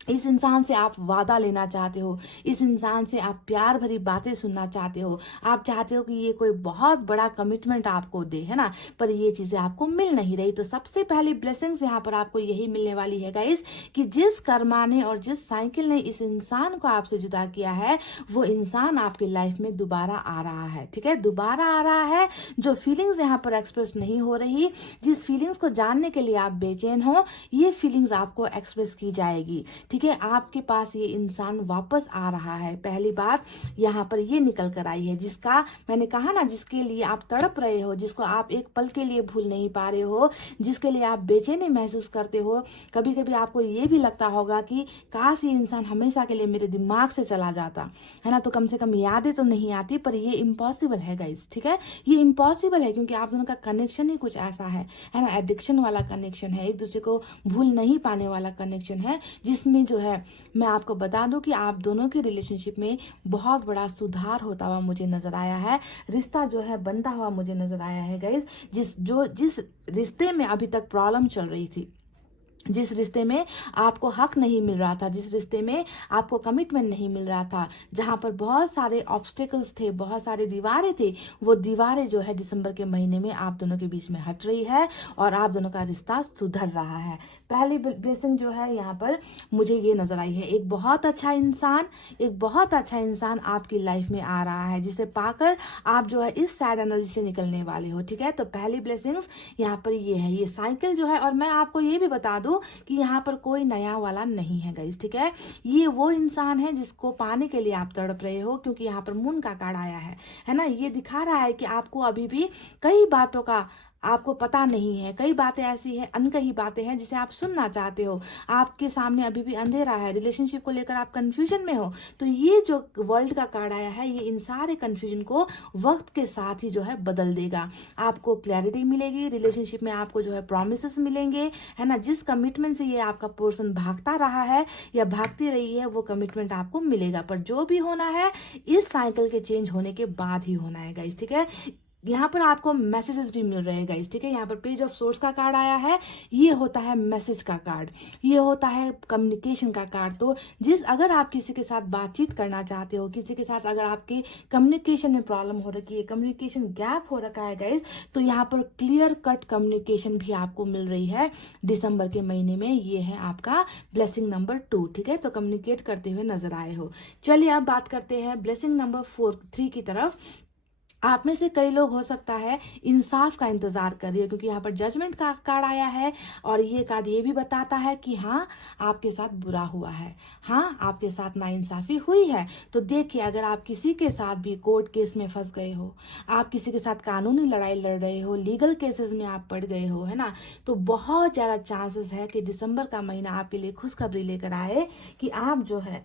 इस इंसान से आप वादा लेना चाहते हो, इस इंसान से आप प्यार भरी बातें सुनना चाहते हो, आप चाहते हो कि ये कोई बहुत बड़ा कमिटमेंट आपको दे, है ना, पर ये चीजें आपको मिल नहीं रही। तो सबसे पहली ब्लेसिंग्स यहाँ पर आपको यही मिलने वाली है गाइस कि जिस कर्मा ने और जिस साइकिल ने इस इंसान को आपसे जुदा किया है, वो इंसान आपकी लाइफ में दोबारा आ रहा है, ठीक है, दोबारा आ रहा है। जो फीलिंग्स यहाँ पर एक्सप्रेस नहीं हो रही, जिस फीलिंग्स को जानने के लिए आप बेचैन हो, ये फीलिंग्स आपको एक्सप्रेस की जाएगी, ठीक है। आपके पास ये इंसान वापस आ रहा है। पहली बार यहाँ पर ये निकल कर आई है, जिसका मैंने कहा ना, जिसके लिए आप तड़प रहे हो, जिसको आप एक पल के लिए भूल नहीं पा रहे हो, जिसके लिए आप बेचैनी महसूस करते हो। कभी कभी आपको ये भी लगता होगा कि काश ये इंसान हमेशा के लिए मेरे दिमाग से चला जाता, है ना, तो कम से कम यादें तो नहीं आती, पर ये इम्पॉसिबल है गाइस, ठीक है, ये इम्पॉसिबल है क्योंकि आप दोनों का कनेक्शन ही कुछ ऐसा है ना, एडिक्शन वाला कनेक्शन है, एक दूसरे को भूल नहीं पाने वाला कनेक्शन है, जिसमें जो है मैं आपको बता दूं कि आप दोनों के रिलेशनशिप में बहुत बड़ा सुधार होता हुआ मुझे नजर आया है, रिश्ता जो है बनता हुआ मुझे नजर आया है गाइस। जिस रिश्ते में अभी तक प्रॉब्लम चल रही थी, जिस रिश्ते में आपको हक नहीं मिल रहा था, जिस रिश्ते में आपको कमिटमेंट नहीं मिल रहा था, जहां पर बहुत सारे ऑब्स्टेकल्स थे, बहुत सारे दीवारें थे, वो दीवारें जो है दिसंबर के महीने में आप दोनों के बीच में हट रही है और आप दोनों का रिश्ता सुधर रहा है। पहली ब्लेसिंग जो है यहाँ पर मुझे ये नजर आई है, एक बहुत अच्छा इंसान, एक बहुत अच्छा इंसान आपकी लाइफ में आ रहा है, जिसे पाकर आप जो है इस सैड एनर्जी से निकलने वाले हो, ठीक है। तो पहली ब्लेसिंग्स यहाँ पर ये है, ये साइकिल जो है, और मैं आपको ये भी बता दूं कि यहाँ पर कोई नया वाला नहीं है गाइस, ठीक है। ये वो इंसान है जिसको पाने के लिए आप तड़प रहे हो, क्योंकि यहाँ पर मून का कार्ड आया है ना, ये दिखा रहा है कि आपको अभी भी कई बातों का आपको पता नहीं है, कई बातें ऐसी है, अनकही बातें हैं जिसे आप सुनना चाहते हो, आपके सामने अभी भी अंधेरा है, रिलेशनशिप को लेकर आप कंफ्यूजन में हो, तो ये जो वर्ल्ड का कार्ड आया है ये इन सारे कंफ्यूजन को वक्त के साथ ही जो है बदल देगा। आपको क्लैरिटी मिलेगी, रिलेशनशिप में आपको जो है प्रॉमिसेस मिलेंगे, है ना। जिस कमिटमेंट से ये आपका पर्सन भागता रहा है या भागती रही है वो कमिटमेंट आपको मिलेगा, पर जो भी होना है इस साइकिल के चेंज होने के बाद ही होना है गाइस, ठीक है। यहाँ पर आपको मैसेजेस भी मिल रहे हैं गाइस, ठीक है। यहाँ पर पेज ऑफ सोर्स का कार्ड आया है, ये होता है मैसेज का कार्ड, ये होता है कम्युनिकेशन का कार्ड। तो अगर आप किसी के साथ बातचीत करना चाहते हो, किसी के साथ अगर आपके कम्युनिकेशन में प्रॉब्लम हो रखी है, कम्युनिकेशन गैप हो रखा है गाइस, तो यहाँ पर क्लियर कट कम्युनिकेशन भी आपको मिल रही है दिसंबर के महीने में। ये है आपका ब्लेसिंग नंबर 2, ठीक है। तो कम्युनिकेट करते हुए नजर आए हो। चलिए अब बात करते हैं ब्लेसिंग नंबर 3 की तरफ। आप में से कई लोग हो सकता है इंसाफ का इंतजार कर रही है, क्योंकि यहाँ पर जजमेंट का कार्ड आया है और ये कार्ड ये भी बताता है कि हाँ आपके साथ बुरा हुआ है, हाँ आपके साथ नाइंसाफी हुई है। तो देखिए, अगर आप किसी के साथ भी कोर्ट केस में फंस गए हो, आप किसी के साथ कानूनी लड़ाई लड़ रहे हो, लीगल केसेस में आप पड़ गए हो, है ना, तो बहुत ज़्यादा चांसेस है कि दिसंबर का महीना आपके लिए खुशखबरी लेकर आए कि आप जो है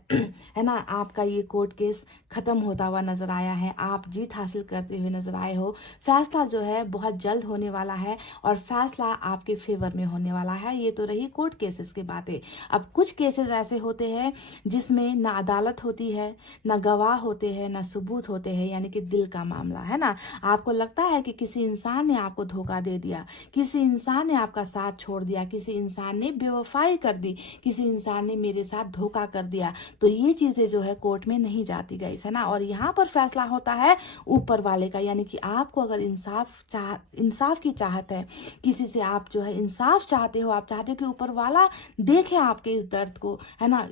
ना, आपका ये कोर्ट केस खत्म होता हुआ नजर आया है, आप जीत हासिल करते हुए नजर आए हो। फैसला जो है बहुत जल्द होने वाला है और फैसला आपके फेवर में होने वाला है। ये तो रही कोर्ट केसेस की बातें। अब कुछ केसेस ऐसे होते हैं जिसमें ना अदालत होती है, ना गवाह होते हैं, ना सबूत होते हैं, यानी कि दिल का मामला, है ना। आपको लगता है कि किसी इंसान ने आपको धोखा दे दिया, किसी इंसान ने आपका साथ छोड़ दिया, किसी इंसान ने बेवफाई कर दी, किसी इंसान ने मेरे साथ धोखा कर दिया, तो ये चीजें जो है कोर्ट में नहीं जाती गाइस, है ना। और यहाँ पर फैसला होता है ऊपर वाले का, यानी कि आपको अगर इंसाफ की चाहत है, किसी से आप जो है इंसाफ चाहते हो, आप चाहते हो कि ऊपर वाला देखे आपके इस दर्द को, है ना,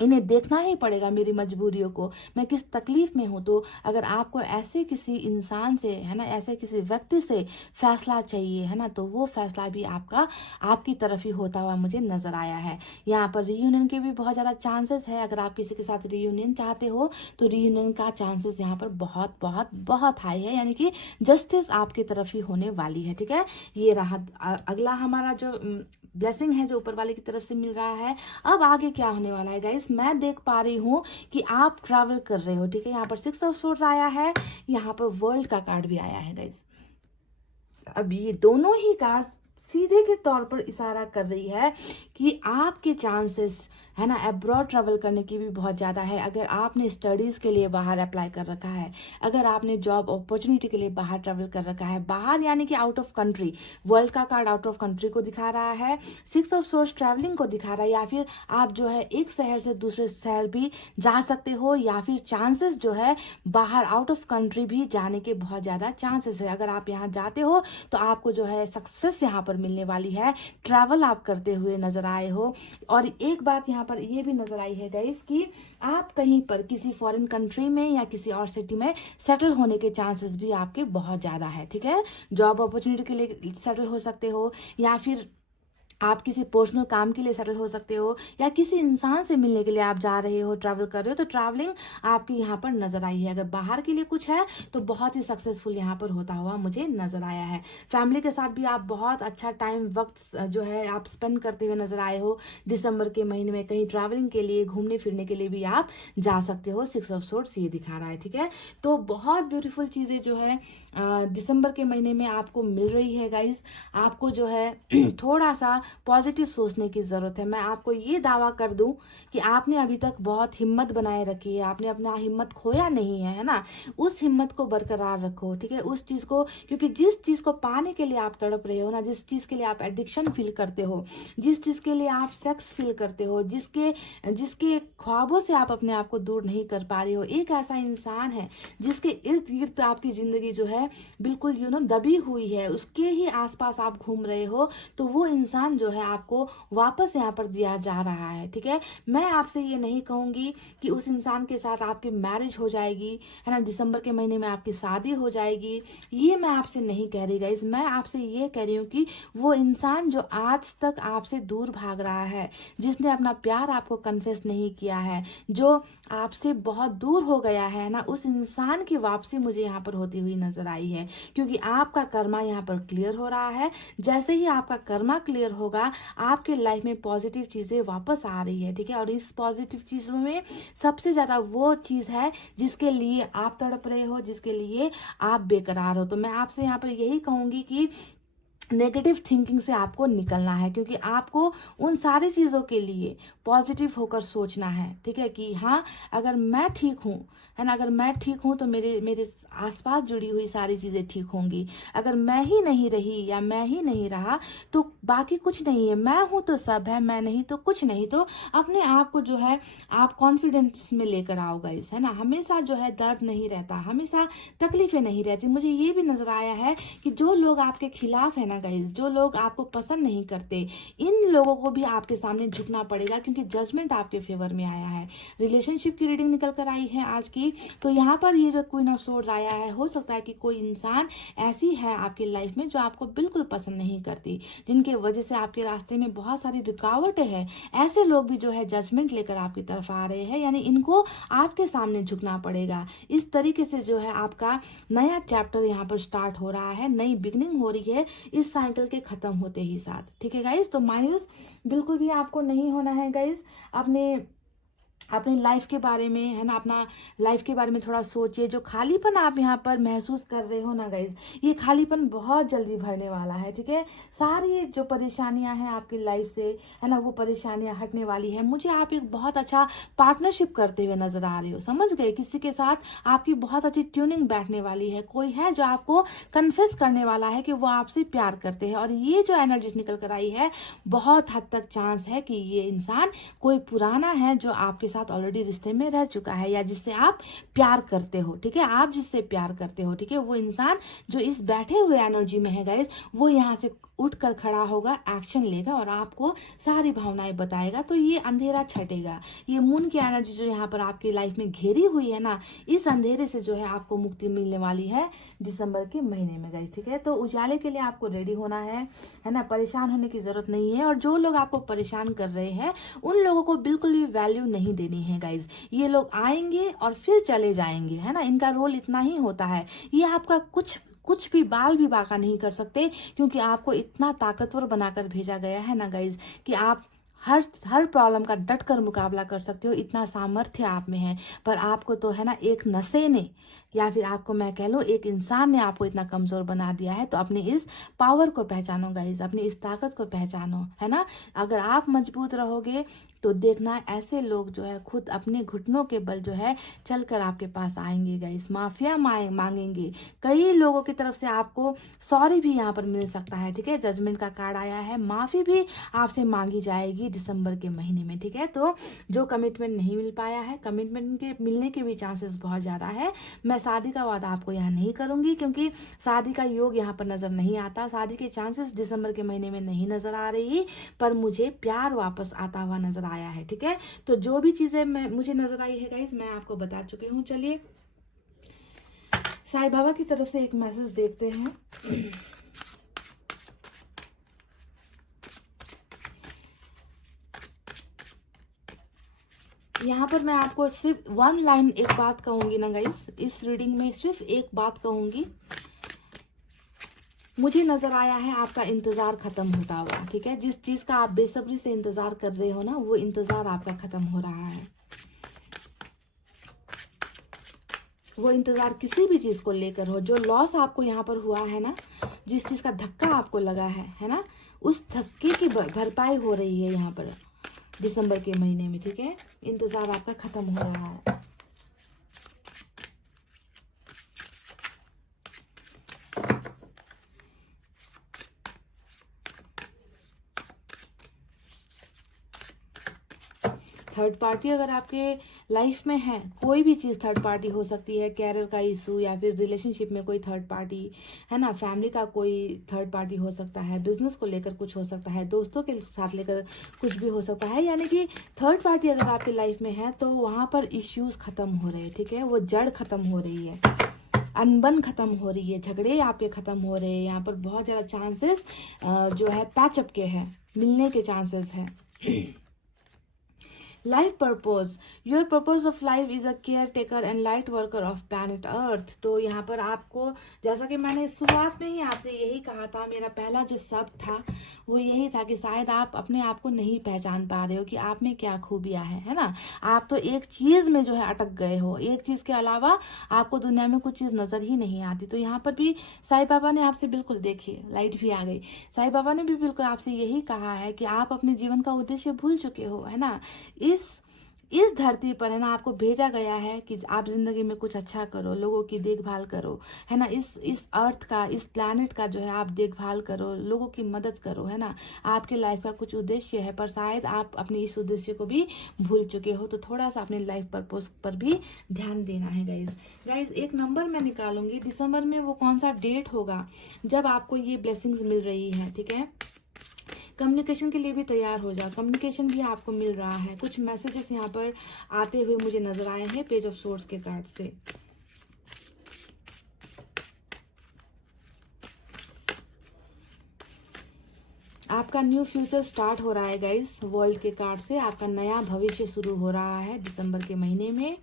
इन्हें देखना ही पड़ेगा मेरी मजबूरियों को, मैं किस तकलीफ में हूँ। तो अगर आपको ऐसे किसी इंसान से, है ना, ऐसे किसी व्यक्ति से फैसला चाहिए, है ना, तो वो फैसला भी आपकी तरफ ही होता हुआ मुझे नजर आया है। यहाँ पर रियूनियन के भी बहुत ज़्यादा चांसेस है। अगर आप किसी के साथ रियूनियन चाहते हो तो रियूनियन का चांसेस यहाँ पर बहुत बहुत बहुत हाई है, यानी कि जस्टिस आपकी तरफ ही होने वाली है, ठीक है। ये रहा अगला हमारा जो ब्लेसिंग है जो ऊपर वाले की तरफ से मिल रहा है। अब आगे क्या होने वाला है गाइस, मैं देख पा रही हूँ कि आप ट्रैवल कर रहे हो, ठीक है। यहाँ पर 6 ऑफ सोर्ड्स आया है, यहाँ पर वर्ल्ड का कार्ड भी आया है गाइस। अब ये दोनों ही कार्ड सीधे के तौर पर इशारा कर रही है कि आपके चांसेस, है ना, अब्रॉड ट्रैवल करने की भी बहुत ज़्यादा है। अगर आपने स्टडीज़ के लिए बाहर अप्लाई कर रखा है, अगर आपने जॉब अपॉर्चुनिटी के लिए बाहर ट्रैवल कर रखा है, बाहर यानी कि आउट ऑफ कंट्री, वर्ल्ड का कार्ड आउट ऑफ कंट्री को दिखा रहा है, 6 ऑफ सोर्स ट्रैवलिंग को दिखा रहा है, या फिर आप जो है एक शहर से दूसरे शहर भी जा सकते हो, या फिर चांसेस जो है बाहर आउट ऑफ कंट्री भी जाने के बहुत ज़्यादा चांसेस है। अगर आप यहाँ जाते हो तो आपको जो है सक्सेस यहाँ पर मिलने वाली है, ट्रैवल आप करते हुए नजर आए हो। और एक बात यहाँ पर ये भी नजर आई है गाइस कि आप कहीं पर किसी फॉरेन कंट्री में या किसी और सिटी में सेटल होने के चांसेस भी आपके बहुत ज़्यादा है, ठीक है। जॉब अपॉर्चुनिटी के लिए सेटल हो सकते हो, या फिर आप किसी पर्सनल काम के लिए सेटल हो सकते हो, या किसी इंसान से मिलने के लिए आप जा रहे हो, ट्रैवल कर रहे हो, तो ट्रैवलिंग आपकी यहाँ पर नजर आई है। अगर बाहर के लिए कुछ है तो बहुत ही सक्सेसफुल यहाँ पर होता हुआ मुझे नजर आया है। फैमिली के साथ भी आप बहुत अच्छा टाइम वक्त जो है आप स्पेंड करते हुए नजर आए हो दिसंबर के महीने में। कहीं ट्रैवलिंग के लिए, घूमने फिरने के लिए भी आप जा सकते हो। 6 ऑफ सोर्ड्स ये दिखा रहा है, ठीक है। तो बहुत ब्यूटीफुल चीज़ें जो है दिसंबर के महीने में आपको मिल रही है गाइस। आपको जो है थोड़ा सा पॉजिटिव सोचने की ज़रूरत है। मैं आपको ये दावा कर दूं कि आपने अभी तक बहुत हिम्मत बनाए रखी है, आपने अपना हिम्मत खोया नहीं है, है ना। उस हिम्मत को बरकरार रखो, ठीक है। उस चीज़ को, क्योंकि जिस चीज़ को पाने के लिए आप तड़प रहे हो ना, जिस चीज़ के लिए आप एडिक्शन फील करते हो, जिस चीज़ के लिए आप सेक्स फील करते हो, जिसके ख्वाबों से आप अपने आप को दूर नहीं कर पा रहे हो, एक ऐसा इंसान है जिसके इर्द गिर्द आपकी ज़िंदगी जो है बिल्कुल दबी हुई है, उसके ही आसपास आप घूम रहे हो, तो वो इंसान जो है आपको वापस यहाँ पर दिया जा रहा है, ठीक है। मैं आपसे ये नहीं कहूँगी कि उस इंसान के साथ आपकी मैरिज हो जाएगी, है ना, दिसंबर के महीने में आपकी शादी हो जाएगी, ये मैं आपसे नहीं कह रही गाइज। मैं आपसे ये कह रही हूँ कि वो इंसान जो आज तक आपसे दूर भाग रहा है, जिसने अपना प्यार आपको कन्फेस नहीं किया है, जो आपसे बहुत दूर हो गया है ना, उस इंसान की वापसी मुझे यहाँ पर होती हुई नजर आई है। क्योंकि आपका कर्मा यहाँ पर क्लियर हो रहा है। जैसे ही आपका कर्मा क्लियर होगा, आपके लाइफ में पॉजिटिव चीजें वापस आ रही है, ठीक है। और इस पॉजिटिव चीजों में सबसे ज्यादा वो चीज है जिसके लिए आप तड़प रहे हो, जिसके लिए आप बेकरार हो। तो मैं आपसे यहाँ पर यही कहूंगी कि नेगेटिव थिंकिंग से आपको निकलना है, क्योंकि आपको उन सारी चीज़ों के लिए पॉजिटिव होकर सोचना है, ठीक है। कि हाँ, अगर मैं ठीक हूँ, है ना, अगर मैं ठीक हूँ तो मेरे मेरे आसपास जुड़ी हुई सारी चीज़ें ठीक होंगी। अगर मैं ही नहीं रही या मैं ही नहीं रहा तो बाकी कुछ नहीं है। मैं हूँ तो सब है, मैं नहीं तो कुछ नहीं। तो अपने आप को जो है आप कॉन्फिडेंस में लेकर आओ गाइस, है ना। हमेशा जो है दर्द नहीं रहता, हमेशा तकलीफें नहीं रहती। मुझे ये भी नजर आया है कि जो लोग आपके खिलाफ है ना गाइस, जो लोग आपको पसंद नहीं करते, इन लोगों को भी आपके सामने झुकना पड़ेगा, क्योंकि जजमेंट आपके फेवर में आया है। रिलेशनशिप की रीडिंग निकल कर आई है आज की। तो यहाँ पर ये जो क्वीन ऑफ सोर्ड्स आया है, हो सकता है कि कोई इंसान ऐसी है आपकी लाइफ में जो आपको बिल्कुल पसंद नहीं करती, जिनके वजह से आपके रास्ते में बहुत सारी रुकावटें हैं। ऐसे लोग भी जो है जजमेंट लेकर आपकी तरफ आ रहे हैं, यानी इनको आपके सामने झुकना पड़ेगा। इस तरीके से जो है आपका नया चैप्टर यहाँ पर स्टार्ट हो रहा है, नई बिगनिंग हो रही है इस साइकिल के खत्म होते ही साथ, ठीक है गाइस। तो मायूस बिल्कुल भी आपको नहीं होना है गाइस। अपनी लाइफ के बारे में, है ना, अपना लाइफ के बारे में थोड़ा सोचिए। जो खालीपन आप यहाँ पर महसूस कर रहे हो ना गाइज, ये खालीपन बहुत जल्दी भरने वाला है, ठीक है। सारी जो परेशानियां हैं आपकी लाइफ से, है ना, वो परेशानियां हटने वाली है। मुझे आप एक बहुत अच्छा पार्टनरशिप करते हुए नजर आ रहे हो, समझ गए। किसी के साथ आपकी बहुत अच्छी ट्यूनिंग बैठने वाली है। कोई है जो आपको कन्फेस करने वाला है कि वो आपसे प्यार करते हैं। और ये जो एनर्जी निकल कर आई है, बहुत हद तक चांस है कि ये इंसान कोई पुराना है जो आपके साथ ऑलरेडी रिश्ते में रह चुका है, या जिससे आप प्यार करते हो, ठीक है। आप जिससे प्यार करते हो, ठीक है, वो इंसान जो इस बैठे हुए एनर्जी में है गाइस, वो यहाँ से उठकर खड़ा होगा, एक्शन लेगा और आपको सारी भावनाएं बताएगा। तो ये अंधेरा छटेगा। ये मून की एनर्जी जो यहाँ पर आपकी लाइफ में घेरी हुई है ना, इस अंधेरे से जो है आपको मुक्ति मिलने वाली है दिसंबर के महीने में गाइस, ठीक है। तो उजाले के लिए आपको रेडी होना है ना। परेशान होने की जरूरत नहीं है। और जो लोग आपको परेशान कर रहे हैं, उन लोगों को बिल्कुल भी वैल्यू नहीं देनी है गाइज। ये लोग आएंगे और फिर चले जाएंगे, है ना। इनका रोल इतना ही होता है। ये आपका कुछ भी बाल भी बाका नहीं कर सकते, क्योंकि आपको इतना ताकतवर बनाकर भेजा गया है ना गाइज, कि आप हर प्रॉब्लम का डट कर मुकाबला कर सकते हो। इतना सामर्थ्य आप में है। पर आपको तो है ना, एक नशे ने, या फिर आपको मैं कह लूँ एक इंसान ने आपको इतना कमजोर बना दिया है। तो अपने इस पावर को पहचानो गाइज, अपनी इस ताकत को पहचानो, है ना। अगर आप मजबूत रहोगे तो देखना ऐसे लोग जो है खुद अपने घुटनों के बल जो है चलकर आपके पास आएंगे गाइस। माफिया मांगेंगे। कई लोगों की तरफ से आपको सॉरी भी यहाँ पर मिल सकता है, ठीक है। जजमेंट का कार्ड आया है, माफी भी आपसे मांगी जाएगी दिसंबर के महीने में, ठीक है। तो जो कमिटमेंट नहीं मिल पाया है, कमिटमेंट के मिलने के भी चांसेस बहुत ज्यादा है। मैं शादी का वादा आपको यहाँ नहीं करूंगी, क्योंकि शादी का योग यहाँ पर नजर नहीं आता। शादी के चांसेस दिसंबर के महीने में नहीं नजर आ रही, पर मुझे प्यार वापस आता हुआ नजर आया है, ठीक है। तो जो भी चीजें मुझे नजर आई है गाइस, मैं आपको बता चुकी हूँ। चलिए साईं बाबा की तरफ से एक मैसेज देखते हैं। यहाँ पर मैं आपको सिर्फ वन लाइन एक बात कहूंगी ना गाइस, इस रीडिंग में सिर्फ एक बात कहूंगी। मुझे नजर आया है आपका इंतजार खत्म होता हुआ, ठीक है। जिस चीज का आप बेसब्री से इंतजार कर रहे हो ना, वो इंतजार आपका खत्म हो रहा है। वो इंतजार किसी भी चीज को लेकर हो, जो लॉस आपको यहाँ पर हुआ है ना, जिस चीज का धक्का आपको लगा है ना, उस धक्के की भरपाई हो रही है यहाँ पर दिसंबर के महीने में, ठीक है। इंतजार आपका खत्म हो रहा है। थर्ड पार्टी अगर आपके लाइफ में है, कोई भी चीज़ थर्ड पार्टी हो सकती है, कैरियर का इशू या फिर रिलेशनशिप में कोई थर्ड पार्टी है ना, फैमिली का कोई थर्ड पार्टी हो सकता है, बिजनेस को लेकर कुछ हो सकता है, दोस्तों के साथ लेकर कुछ भी हो सकता है, यानी कि थर्ड पार्टी अगर आपकी लाइफ में है तो वहाँ पर इश्यूज खत्म हो रहे हैं, ठीक है, वो जड़ खत्म हो रही है, अनबन खत्म हो रही है, झगड़े आपके खत्म हो रहे हैं, यहाँ पर बहुत ज़्यादा चांसेस जो है पैचअप के हैं, मिलने के चांसेस हैं। Life purpose, your purpose of life is a caretaker and light worker of planet Earth. तो यहाँ पर आपको, जैसा कि मैंने शुरुआत में ही आपसे यही कहा था, मेरा पहला जो शब्द था वो यही था कि शायद आप अपने आप को नहीं पहचान पा रहे हो कि आप में क्या खूबियाँ है ना। आप तो एक चीज़ में जो है अटक गए हो, एक चीज़ के अलावा आपको दुनिया में कुछ चीज़ नज़र ही नहीं आती। तो यहाँ पर भी साईं बाबा ने आपसे, बिल्कुल देखिए लाइट भी आ गई, साईं बाबा ने भी बिल्कुल आपसे यही कहा है कि आप अपने जीवन का उद्देश्य भूल चुके हो, है ना। इस धरती पर है ना आपको भेजा गया है कि आप जिंदगी में कुछ अच्छा करो, लोगों की देखभाल करो, है ना, इस अर्थ का, इस प्लैनेट का जो है आप देखभाल करो, लोगों की मदद करो, है ना। आपके लाइफ का कुछ उद्देश्य है, पर शायद आप अपने इस उद्देश्य को भी भूल चुके हो। तो थोड़ा सा अपने लाइफ पर्पस पर भी ध्यान देना है गाइज। एक नंबर मैं निकालूंगी, दिसंबर में वो कौन सा डेट होगा जब आपको ये ब्लेसिंग्स मिल रही है, ठीक है। कम्युनिकेशन के लिए भी तैयार हो जाओ, कम्युनिकेशन भी आपको मिल रहा है, कुछ मैसेजेस यहाँ पर आते हुए मुझे नजर आए हैं पेज ऑफ सोर्स के कार्ड से। आपका न्यू फ्यूचर स्टार्ट हो रहा है गाइस, वर्ल्ड के कार्ड से आपका नया भविष्य शुरू हो रहा है दिसंबर के महीने में।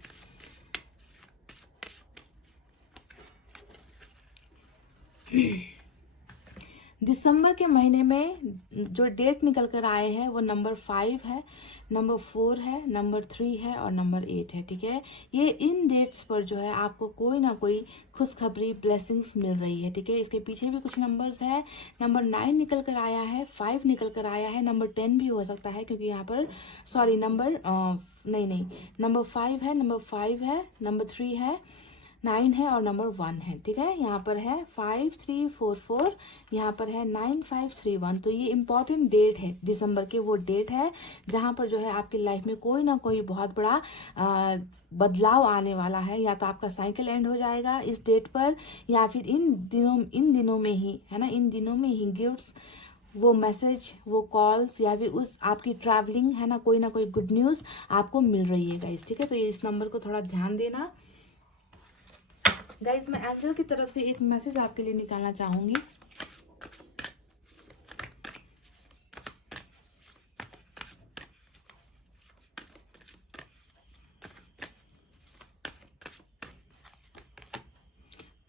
दिसंबर के महीने में जो डेट निकल कर आए हैं वो नंबर 5 है, नंबर 4 है, नंबर 3 है और नंबर 8 है, ठीक है। ये इन डेट्स पर जो है आपको कोई ना कोई खुशखबरी, ब्लेसिंग्स मिल रही है, ठीक है। इसके पीछे भी कुछ नंबर्स है, नंबर 9 निकल कर आया है, 5 निकल कर आया है, नंबर 10 भी हो सकता है क्योंकि यहाँ पर सॉरी नंबर नहीं नंबर 5 है, नंबर 5 है, नंबर 3 है, 9 है और नंबर 1 है, ठीक है। यहाँ पर है 5344, यहाँ पर है 9531। तो ये इम्पॉर्टेंट डेट है, दिसंबर के वो डेट है जहाँ पर जो है आपकी लाइफ में कोई ना कोई बहुत बड़ा बदलाव आने वाला है। या तो आपका साइकिल एंड हो जाएगा इस डेट पर, या फिर इन दिनों में ही, है ना, इन दिनों में ही गिफ्ट्स, वो मैसेज, वो कॉल्स या फिर उस आपकी ट्रैवलिंग, है ना, कोई ना कोई गुड न्यूज़ आपको मिल रही है गाइस, ठीक है। तो ये इस नंबर को थोड़ा ध्यान देना गाइज। मैं एंजल की तरफ से एक मैसेज आपके लिए निकालना चाहूंगी।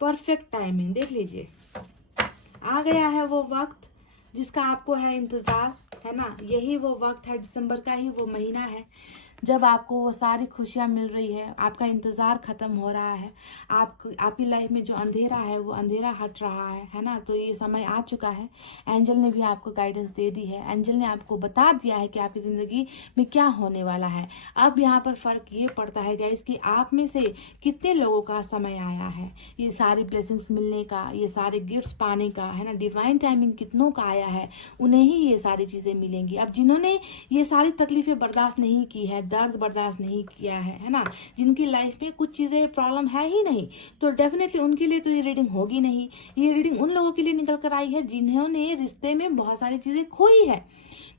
परफेक्ट टाइमिंग, देख लीजिए, आ गया है वो वक्त जिसका आपको है इंतजार, है ना। यही वो वक्त है, दिसंबर का ही वो महीना है जब आपको वो सारी खुशियाँ मिल रही है, आपका इंतज़ार ख़त्म हो रहा है, आपकी लाइफ में जो अंधेरा है वो अंधेरा हट रहा है ना। तो ये समय आ चुका है, एंजल ने भी आपको गाइडेंस दे दी है, एंजल ने आपको बता दिया है कि आपकी ज़िंदगी में क्या होने वाला है। अब यहाँ पर फ़र्क ये पड़ता है गाइस कि आप में से कितने लोगों का समय आया है ये सारी ब्लेसिंग्स मिलने का, ये सारे गिफ्ट्स पाने का, है ना। डिवाइन टाइमिंग कितनों का आया है, उन्हें ही ये सारी चीज़ें मिलेंगी। अब जिन्होंने ये सारी तकलीफ़ें बर्दाश्त नहीं की है, दर्द बर्दाश्त नहीं किया है ना, जिनकी लाइफ में कुछ चीज़ें प्रॉब्लम है ही नहीं, तो डेफिनेटली उनके लिए तो ये रीडिंग होगी नहीं। ये रीडिंग उन लोगों के लिए निकल कर आई है जिन्होंने रिश्ते में बहुत सारी चीज़ें खोई है,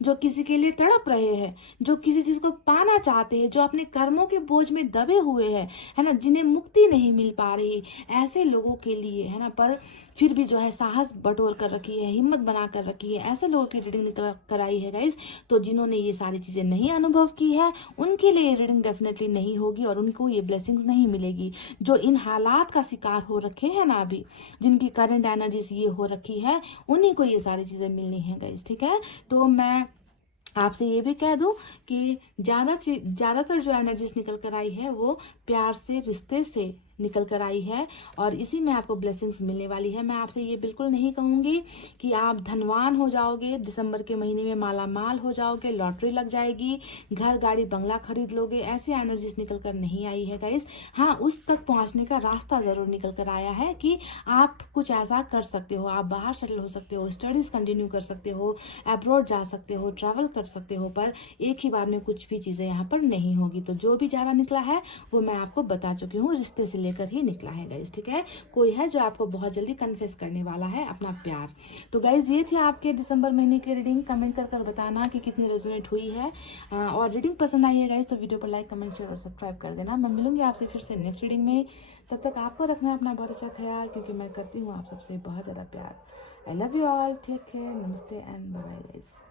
जो किसी के लिए तड़प रहे हैं, जो किसी चीज़ को पाना चाहते हैं, जो अपने कर्मों के बोझ में दबे हुए हैं, है ना, जिन्हें मुक्ति नहीं मिल पा रही, ऐसे लोगों के लिए, है ना। पर फिर भी जो है साहस बटोर कर रखी है, हिम्मत बना कर रखी है, ऐसे लोगों की रीडिंग निकल कर आई है गाइज। तो जिन्होंने ये सारी चीज़ें नहीं अनुभव की है उनके लिए ये रीडिंग डेफिनेटली नहीं होगी और उनको ये ब्लेसिंग्स नहीं मिलेगी। जो इन हालात का शिकार हो रखे हैं ना अभी, जिनकी करंट एनर्जीज ये हो रखी है, उन्हीं को ये सारी चीज़ें मिलनी है गाइज, ठीक है। तो मैं आपसे ये भी कह दूं कि ज़्यादातर जो एनर्जीज निकल कर आई है वो प्यार से, रिश्ते से निकल कर आई है और इसी में आपको ब्लेसिंग्स मिलने वाली है। मैं आपसे ये बिल्कुल नहीं कहूँगी कि आप धनवान हो जाओगे, दिसंबर के महीने में माला माल हो जाओगे, लॉटरी लग जाएगी, घर गाड़ी बंगला खरीद लोगे, ऐसी एनर्जीज निकल कर नहीं आई है गाइस। हाँ, उस तक पहुंचने का रास्ता जरूर निकल कर आया है कि आप कुछ ऐसा कर सकते हो, आप बाहर सेटल हो सकते हो, स्टडीज कंटिन्यू कर सकते हो, अब्रॉड जा सकते हो, ट्रैवल कर सकते हो, पर एक ही बार में कुछ भी चीजें यहाँ पर नहीं होगी। तो जो भी ज़्यादा निकला है वो मैं आपको बता चुकी हूँ, रिश्ते से लेकर ही निकला है गाइस, ठीक है। कोई है जो आपको बहुत जल्दी कन्फेस करने वाला है अपना प्यार। तो गाइज ये थी आपके दिसंबर महीने की रीडिंग। कमेंट कर बताना कि कितनी रेजोनेट हुई है और रीडिंग पसंद आई है गाइज तो वीडियो पर लाइक, कमेंट, शेयर और सब्सक्राइब कर देना। मैं मिलूंगी आपसे फिर से नेक्स्ट रीडिंग में। तब तक आपको रखना है अपना बहुत अच्छा ख्याल, क्योंकि मैं करती हूँ आप सबसे बहुत ज़्यादा प्यार। I love you all, take care, नमस्ते एंड बाय बाय गाइज।